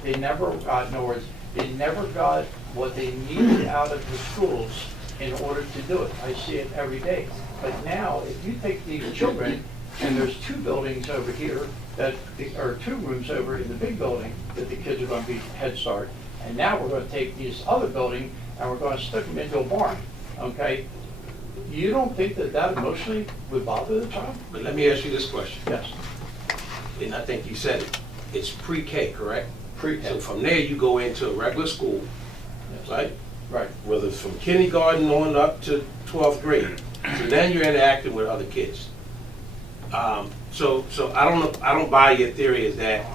They never got, in other words, they never got what they needed out of the schools in order to do it. I see it every day. But now, if you take these children, and there's 2 buildings over here that, or 2 rooms over in the big building that the kids are going to be Head Start, and now we're going to take this other building and we're going to stick them into a barn, okay? You don't think that that emotionally would bother the child? But let me ask you this question, Yes. and I think you said it. It's pre-K, correct? Pre-K. So from there, you go into a regular school, Yes. right? Right. Whether it's from kindergarten on up to 12th grade. So then you're interacting with other kids. So I don't buy your theory is that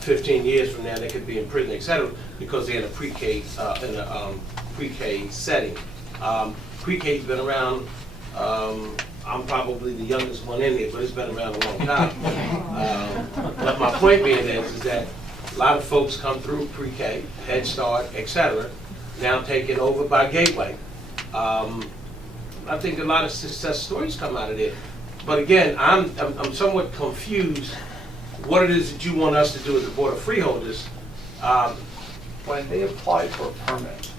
15 years from now they could be in prison, et cetera, because they're in a pre-K pre-K setting. Pre-K's been around. I'm probably the youngest one in there, but it's been around a long time. But my point being is that a lot of folks come through pre-K, Head Start, et cetera, now taken over by Gateway. I think a lot of success stories come out of there. But again, I'm somewhat confused what it is that you want us to do as the Board of Freeholders. When they applied for a permit,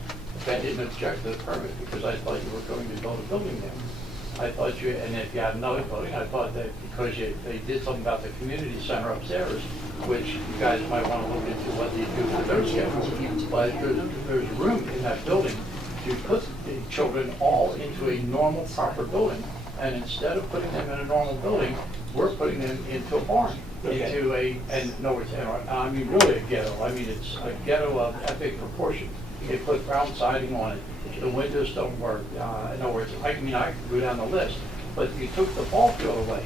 I didn't object to the permit because I thought you were going to build a building there. I thought you, and if you had another building, I thought that because they did something about the community center upstairs, which you guys might want to look into what they do with those schedules. But there's room in that building to put the children all into a normal, proper building. And instead of putting them in a normal building, we're putting them into a barn, into a, and no, it's, I mean, really a ghetto. I mean, it's a ghetto of epic proportion. They put ground siding on it. The windows don't work. In other words, I could go down the list, but you took the ball field away.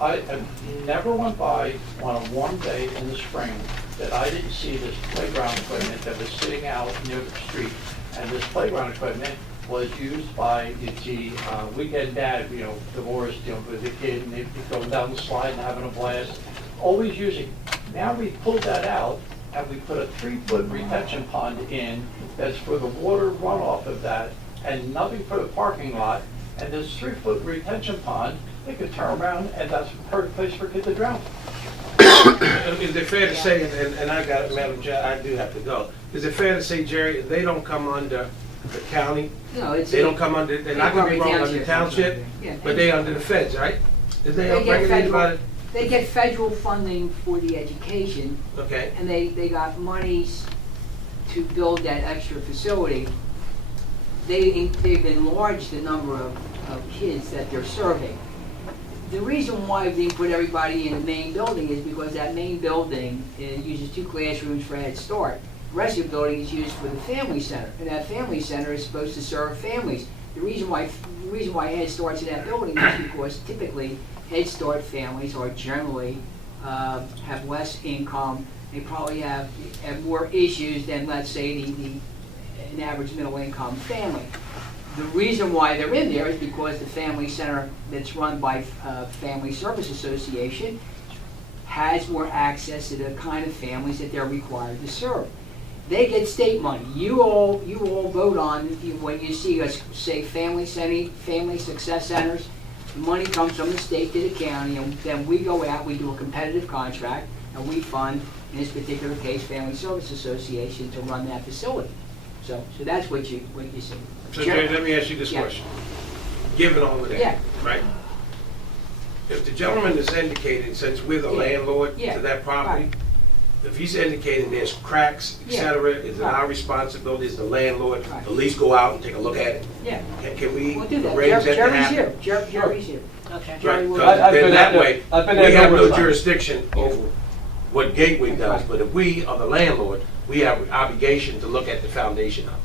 I have never went by on a warm day in the spring that I didn't see this playground equipment that was sitting out near the street. And this playground equipment was used by the weekend dad, divorced, with the kid, and they'd be going down the slide and having a blast, always using. Now we pulled that out, and we put a 3-foot retention pond in that's for the water runoff of that, and nothing for the parking lot. And this 3-foot retention pond, they could turn around, and that's a perfect place for kids to drown. Is it fair to say, and I got it, Madam Chair, I do have to go. Is it fair to say, Jerry, they don't come under the county? No, it's. They don't come under, and I could be wrong, under the township, Yeah. but they under the feds, right? Is they They get regulated by federal, it? they get federal funding for the education, Okay. and they got monies to build that extra facility. They've enlarged the number of kids that they're serving. The reason why they put everybody in the main building is because that main building uses 2 classrooms for Head Start. The rest of the building is used for the family center, and that family center is supposed to serve families. The reason why Head Start's in that building is because typically Head Start families are generally have less income. They probably have more issues than, let's say, an average middle income family. The reason why they're in there is because the family center that's run by Family Service Association has more access to the kind of families that they're required to serve. They get state money. You all vote on, when you see us say family success centers, the money comes from the state to the county, and then we go out, we do a competitive contract, and we fund, in this particular case, Family Service Association to run that facility. So that's what you see. So Jerry, let me ask you this question. Given all of that, right? If the gentleman is indicated, since we're the landlord to that property, if he's indicating there's cracks, et cetera, is it our responsibility as the landlord to at least go out and take a look at it? Yeah. Can we We'll do that. arrange that to Jerry's happen? here. Jerry's here. Okay. Right, because then that way, we have no jurisdiction over what Gateway does, but if we are the landlord, we have an obligation to look at the foundation out there.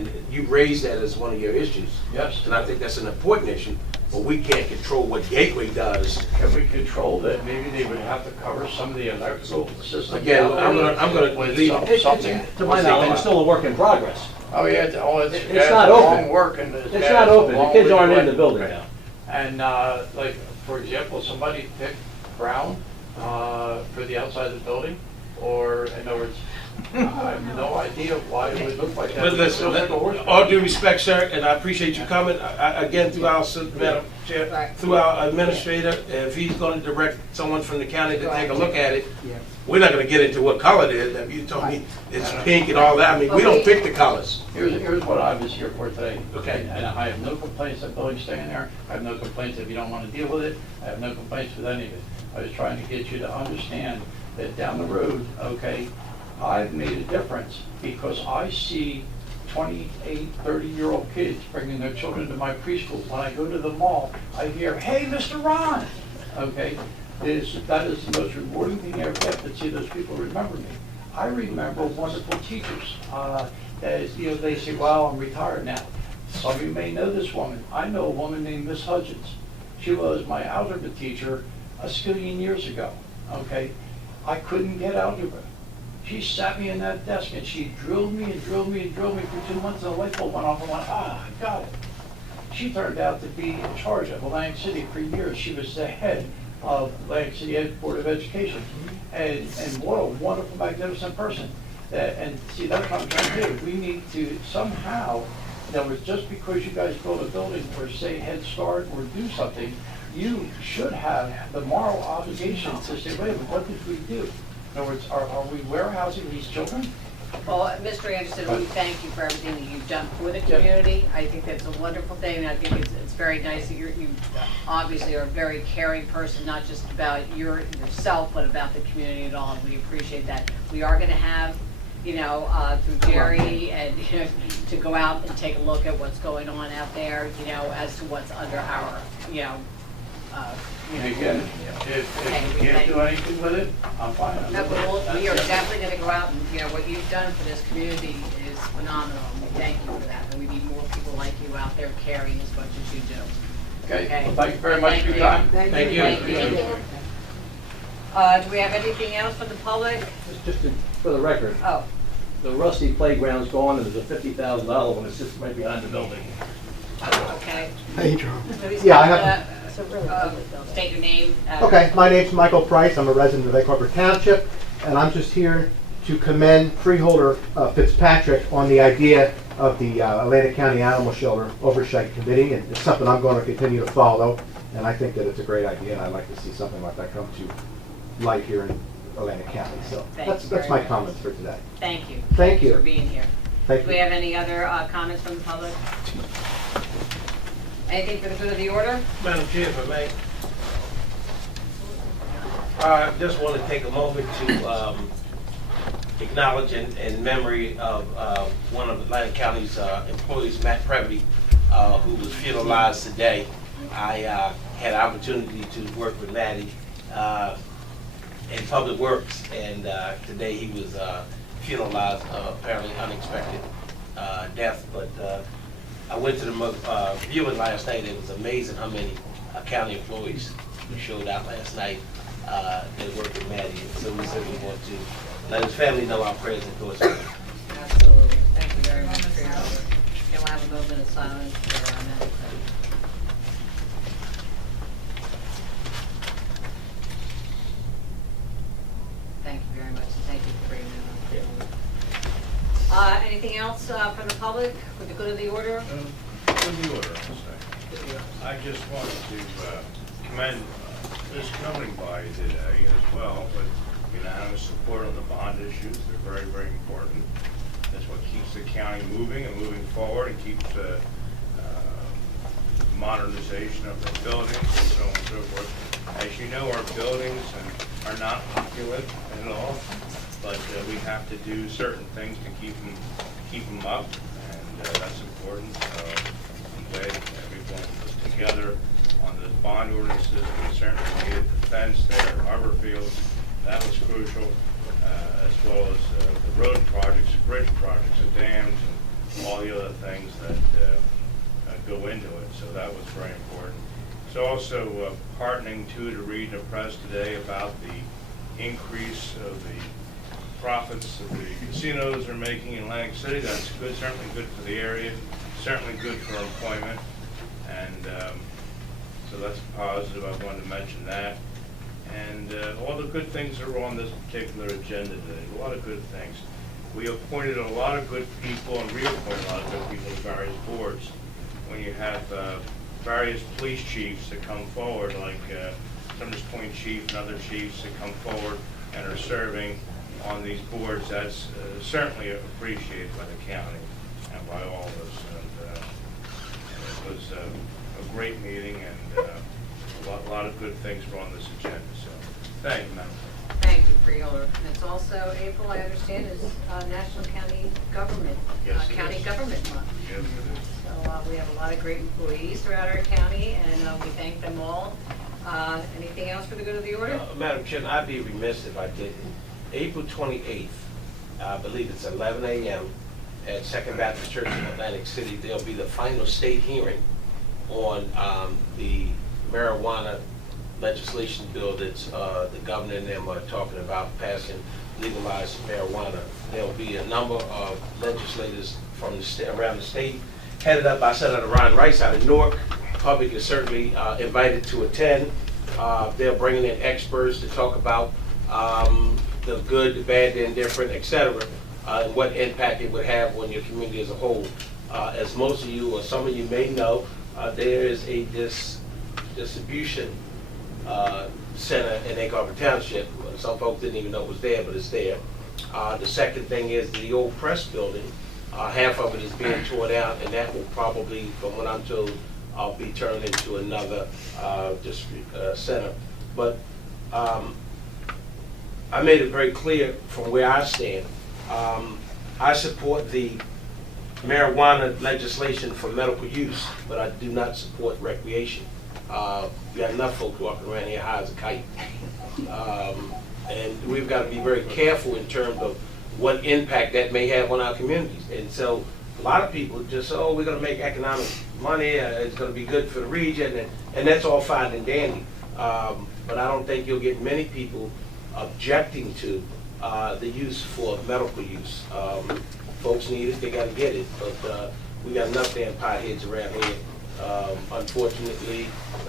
And you raised that as one of your issues. Yes. And I think that's an important issue, but we can't control what Gateway does. Can we control that? Maybe they would have to cover some of the electrical systems. Again, I'm gonna leave something. To my knowledge, it's still a work in progress. Oh, yeah, It's not open. Work and It's not open. The kids aren't in the building now. And like, for example, somebody picked ground for the outside of the building, or in other words, I have no idea why it would look like that. But listen, It looks like a horse all due respect, sir, and I appreciate your comment, again, through our, Madam Chair, Right. through our administrator, if he's going to direct someone from the county to take a look at it, Yeah. we're not going to get into what color it is. If you told me it's pink and all that, I mean, we don't pick the colors. Here's what I was here for today. Okay. And I have no complaints of building staying there. I have no complaints if you don't want to deal with it. I have no complaints with any of it. I was trying to get you to understand that down the road, okay, I've made a difference because I see 28, 30-year-old kids bringing their children to my preschool. When I go to the mall, I hear, "Hey, Mr. Ron," okay? That is the most rewarding thing I ever get, to see those people remember me. I remember wonderful teachers. They say, "Well, I'm retired now." Some of you may know this woman. I know a woman named Miss Hudgens. She was my algebra teacher a skillion years ago, okay? I couldn't get algebra. She sat me in that desk and she drilled me and drilled me and drilled me for 2 months, and the light bulb went off and went, I got it. She turned out to be in charge of Atlantic City for years. She was the head of Atlantic City Board of Education. And what a wonderful, magnificent person. And see, that's what I'm trying to do. We need to somehow, in other words, just because you guys build a building or say Head Start or do something, you should have the moral obligation to say, wait a minute, what did we do? In other words, are we warehousing these children? Well, Mr. Anderson, we thank you for everything that you've done for the community. I think that's a wonderful thing, and I think it's very nice that you obviously are a very caring person, not just about yourself, but about the community at all, and we appreciate that. We are going to have, through Jerry, and to go out and take a look at what's going on out there, as to what's under our, Again, if we can't do anything with it, I'm fine. No, but we are definitely going to go out and, what you've done for this community is phenomenal. And we thank you for that. And we need more people like you out there caring as much as you do. Okay, well, thank you very much for your time. Thank you. Do we have anything else from the public? Just for the record, Oh, the rusty playground's gone, and there's a $50,000 one that sits right behind the building. okay. Hey, Jerome. Nobody's Yeah, I got, have. state your name. Okay, my name's Michael Price. I'm a resident of Egg Harbor Township, and I'm just here to commend Freeholder Fitzpatrick on the idea of the Atlantic County Animal Shelter Oversight Committee, and it's something I'm going to continue to follow, and I think that it's a great idea, and I'd like to see something like that come to light here in Atlantic County. So that's my comments for today. Thank you. Thank you. Thanks for being here. Thank Do we you. have any other comments from the public? Anything for the good of the order? Madam Chair, if I may. I just want to take a moment to acknowledge in memory of one of Atlantic County's employees, Matt Previty, who was funeralized today. I had an opportunity to work with Matty in Public Works, and today he was funeralized, apparently unexpected death, but I went to the viewing last night. It was amazing how many county employees showed out last night that worked with Matty. So we certainly want to let his family know our prayers and thoughts. Absolutely. Thank you very much for your order. Can we have a moment of silence for Matty? Thank you very much, and thank you for bringing it up. Anything else from the public for the good of the order? For the order, I just wanted to commend this governing body today as well, with unanimous support on the bond issues. They're very, very important. That's what keeps the county moving and moving forward, and keeps modernization of the buildings and so on and so forth. As you know, our buildings are not opulent at all, but we have to do certain things to keep them up, and that's important. I'm glad everyone was together on the bond ordinances. We certainly needed the fence there at Harbor Field. That was crucial, as well as the road projects, bridge projects, the dams, and all the other things that go into it. So that was very important. It's also heartening, too, to read in the press today about the increase of the profits that the casinos are making in Atlantic City. That's good, certainly good for the area, certainly good for employment, and so that's positive. I wanted to mention that. And all the good things that were on this particular agenda today, a lot of good things. We appointed a lot of good people and reappointed a lot of good people to various boards. When you have various police chiefs that come forward, like Summers Point Chief and other chiefs that come forward and are serving on these boards, that's certainly appreciated by the county and by all of us. And it was a great meeting, and a lot of good things were on this agenda. So, thank you, Madam Clerk. Thank you, Freeholder. And it's also, April, I understand, is National County Government, Yes, it County is. Government Month. Yes, it is. So we have a lot of great employees throughout our county, and we thank them all. Anything else for the good of the order? Madam Chair, I'd be remiss if I didn't. April 28th, I believe it's 11 a.m. at Second Baptist Church in Atlantic City, there'll be the final state hearing on the marijuana legislation bill that's the governor and them are talking about passing legalized marijuana. There'll be a number of legislators from the around the state, headed up by Senator Ron Rice out of Newark. Public is certainly invited to attend. They're bringing in experts to talk about the good, the bad, the indifferent, etc., and what impact it would have on your community as a whole. As most of you or some of you may know, there is a distribution center in Egg Harbor Township. Some folks didn't even know it was there, but it's there. The second thing is the old press building. Half of it is being torn out, and that will probably, from what I'm told, be turned into another district center. But I made it very clear from where I stand. I support the marijuana legislation for medical use, but I do not support recreation. We got enough folks walking around here high as a kite. And we've got to be very careful in terms of what impact that may have on our communities. And so a lot of people just say, oh, we're going to make economic money, it's going to be good for the region, and that's all fine and dandy. But I don't think you'll get many people objecting to the use for medical use. Folks need it, they got to get it, but we got enough damn potheads around here. Unfortunately,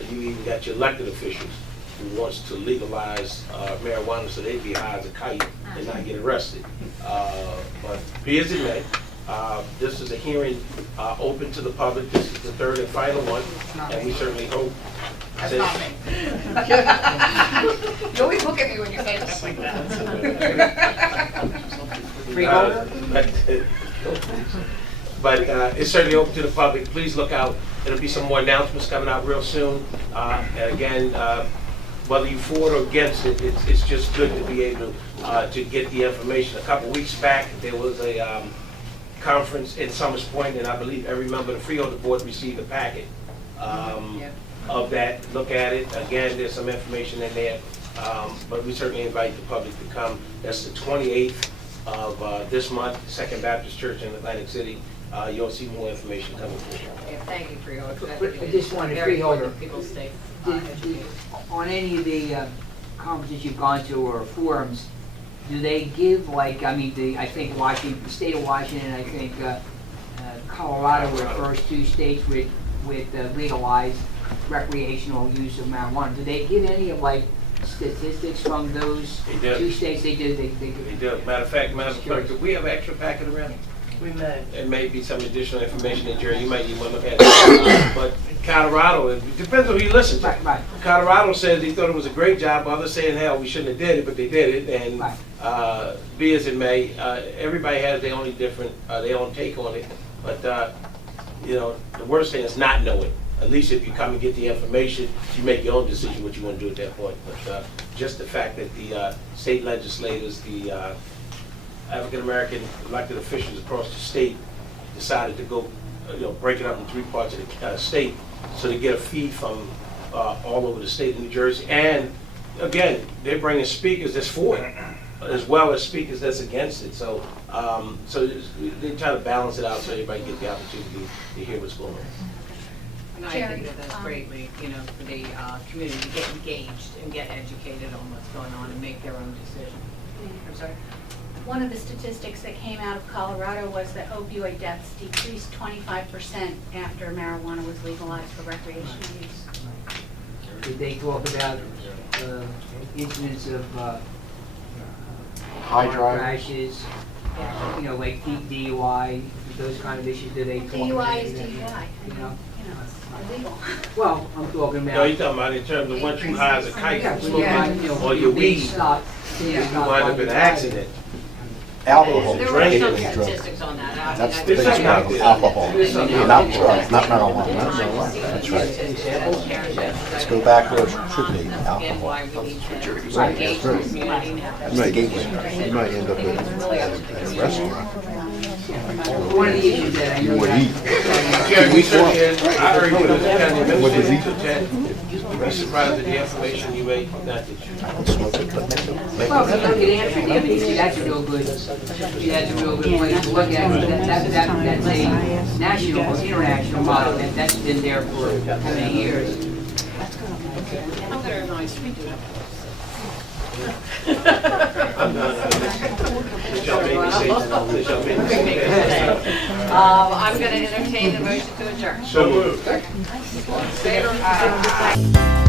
you even got your elected officials who wants to legalize marijuana so they'd be high as a kite and not get arrested. But be as it may, this is a hearing open to the public. This is the third and final one, and we certainly hope. That's not me. You always look at me when you say stuff like that. But it's certainly open to the public. Please look out. There'll be some more announcements coming out real soon. And again, whether you're for or against it, it's just good to be able to get the information. A couple weeks back, there was a conference in Summers Point, and I believe every member of the Freeholder Board received a packet of that. Look at it. Again, there's some information in there, but we certainly invite the public to come. That's the 28th of this month, Second Baptist Church in Atlantic City. You'll see more information coming through. Yeah, thank you, Freeholder. I just wanted Freeholder. People stay educated. On any of the conferences you've gone to or forums, do they give, like, I mean, I think Washington, the state of Washington, I think Colorado were the first two states with legalized recreational use of marijuana. Do they give any of, like, statistics from those two states? They do. They do. Matter of fact, Madam Clerk, do we have an extra packet around? We may. There may be some additional information in Jerry. You might need one look at it. But Colorado, it depends on who you listen to. Right. Colorado says they thought it was a great job. Others saying, hell, we shouldn't have did it, but they did it. And be as it may, everybody has their own different, their own take on it. But you know, the worst thing is not knowing. At least if you come and get the information, you make your own decision what you want to do at that point. But just the fact that the state legislators, the African-American elected officials across the state decided to go, break it up in three parts of the state so they get a feed from all over the state of New Jersey. And again, they're bringing speakers that's for it, as well as speakers that's against it. So, they try to balance it out so everybody gets the opportunity to hear what's going on. And I think that that's greatly, for the community to get engaged and get educated on what's going on and make their own decision. I'm sorry? One of the statistics that came out of Colorado was that opioid deaths decreased 25% after marijuana was legalized for recreational use. Did they talk about incidents of high car drive crashes? you know, like DUI, those kind of issues, do they talk about? DUI is that? DUI. You know? It's illegal. Well, I'm talking about. No, you're talking about in terms of once you hire the kite, Yeah, smoking, you know, or your being weed, stopped, being you stopped wind while up in you're an driving. accident. Alcohol, There were some gateway drug. statistics on that. I mean, That's I the think biggest Something problem, like alcohol. that. Not drugs, not marijuana, not marijuana. That's right. Let's go back where it should be, alcohol. Right, That's right. It's the gateway. You might end up at a restaurant. One of the issues that I know. You would that- eat. Yeah, we certainly, I heard you as a county What does he- administrator, you'd be surprised at the information you ate, not that you. Smoke it, but make it. Well, if you look at Amsterdam, I mean, see, that's a real good, see, that's a real good place to look at. That's a national or international model, and that's been there for how many years? I'm going to entertain the motion to adjourn. So moved. Favor? Aye.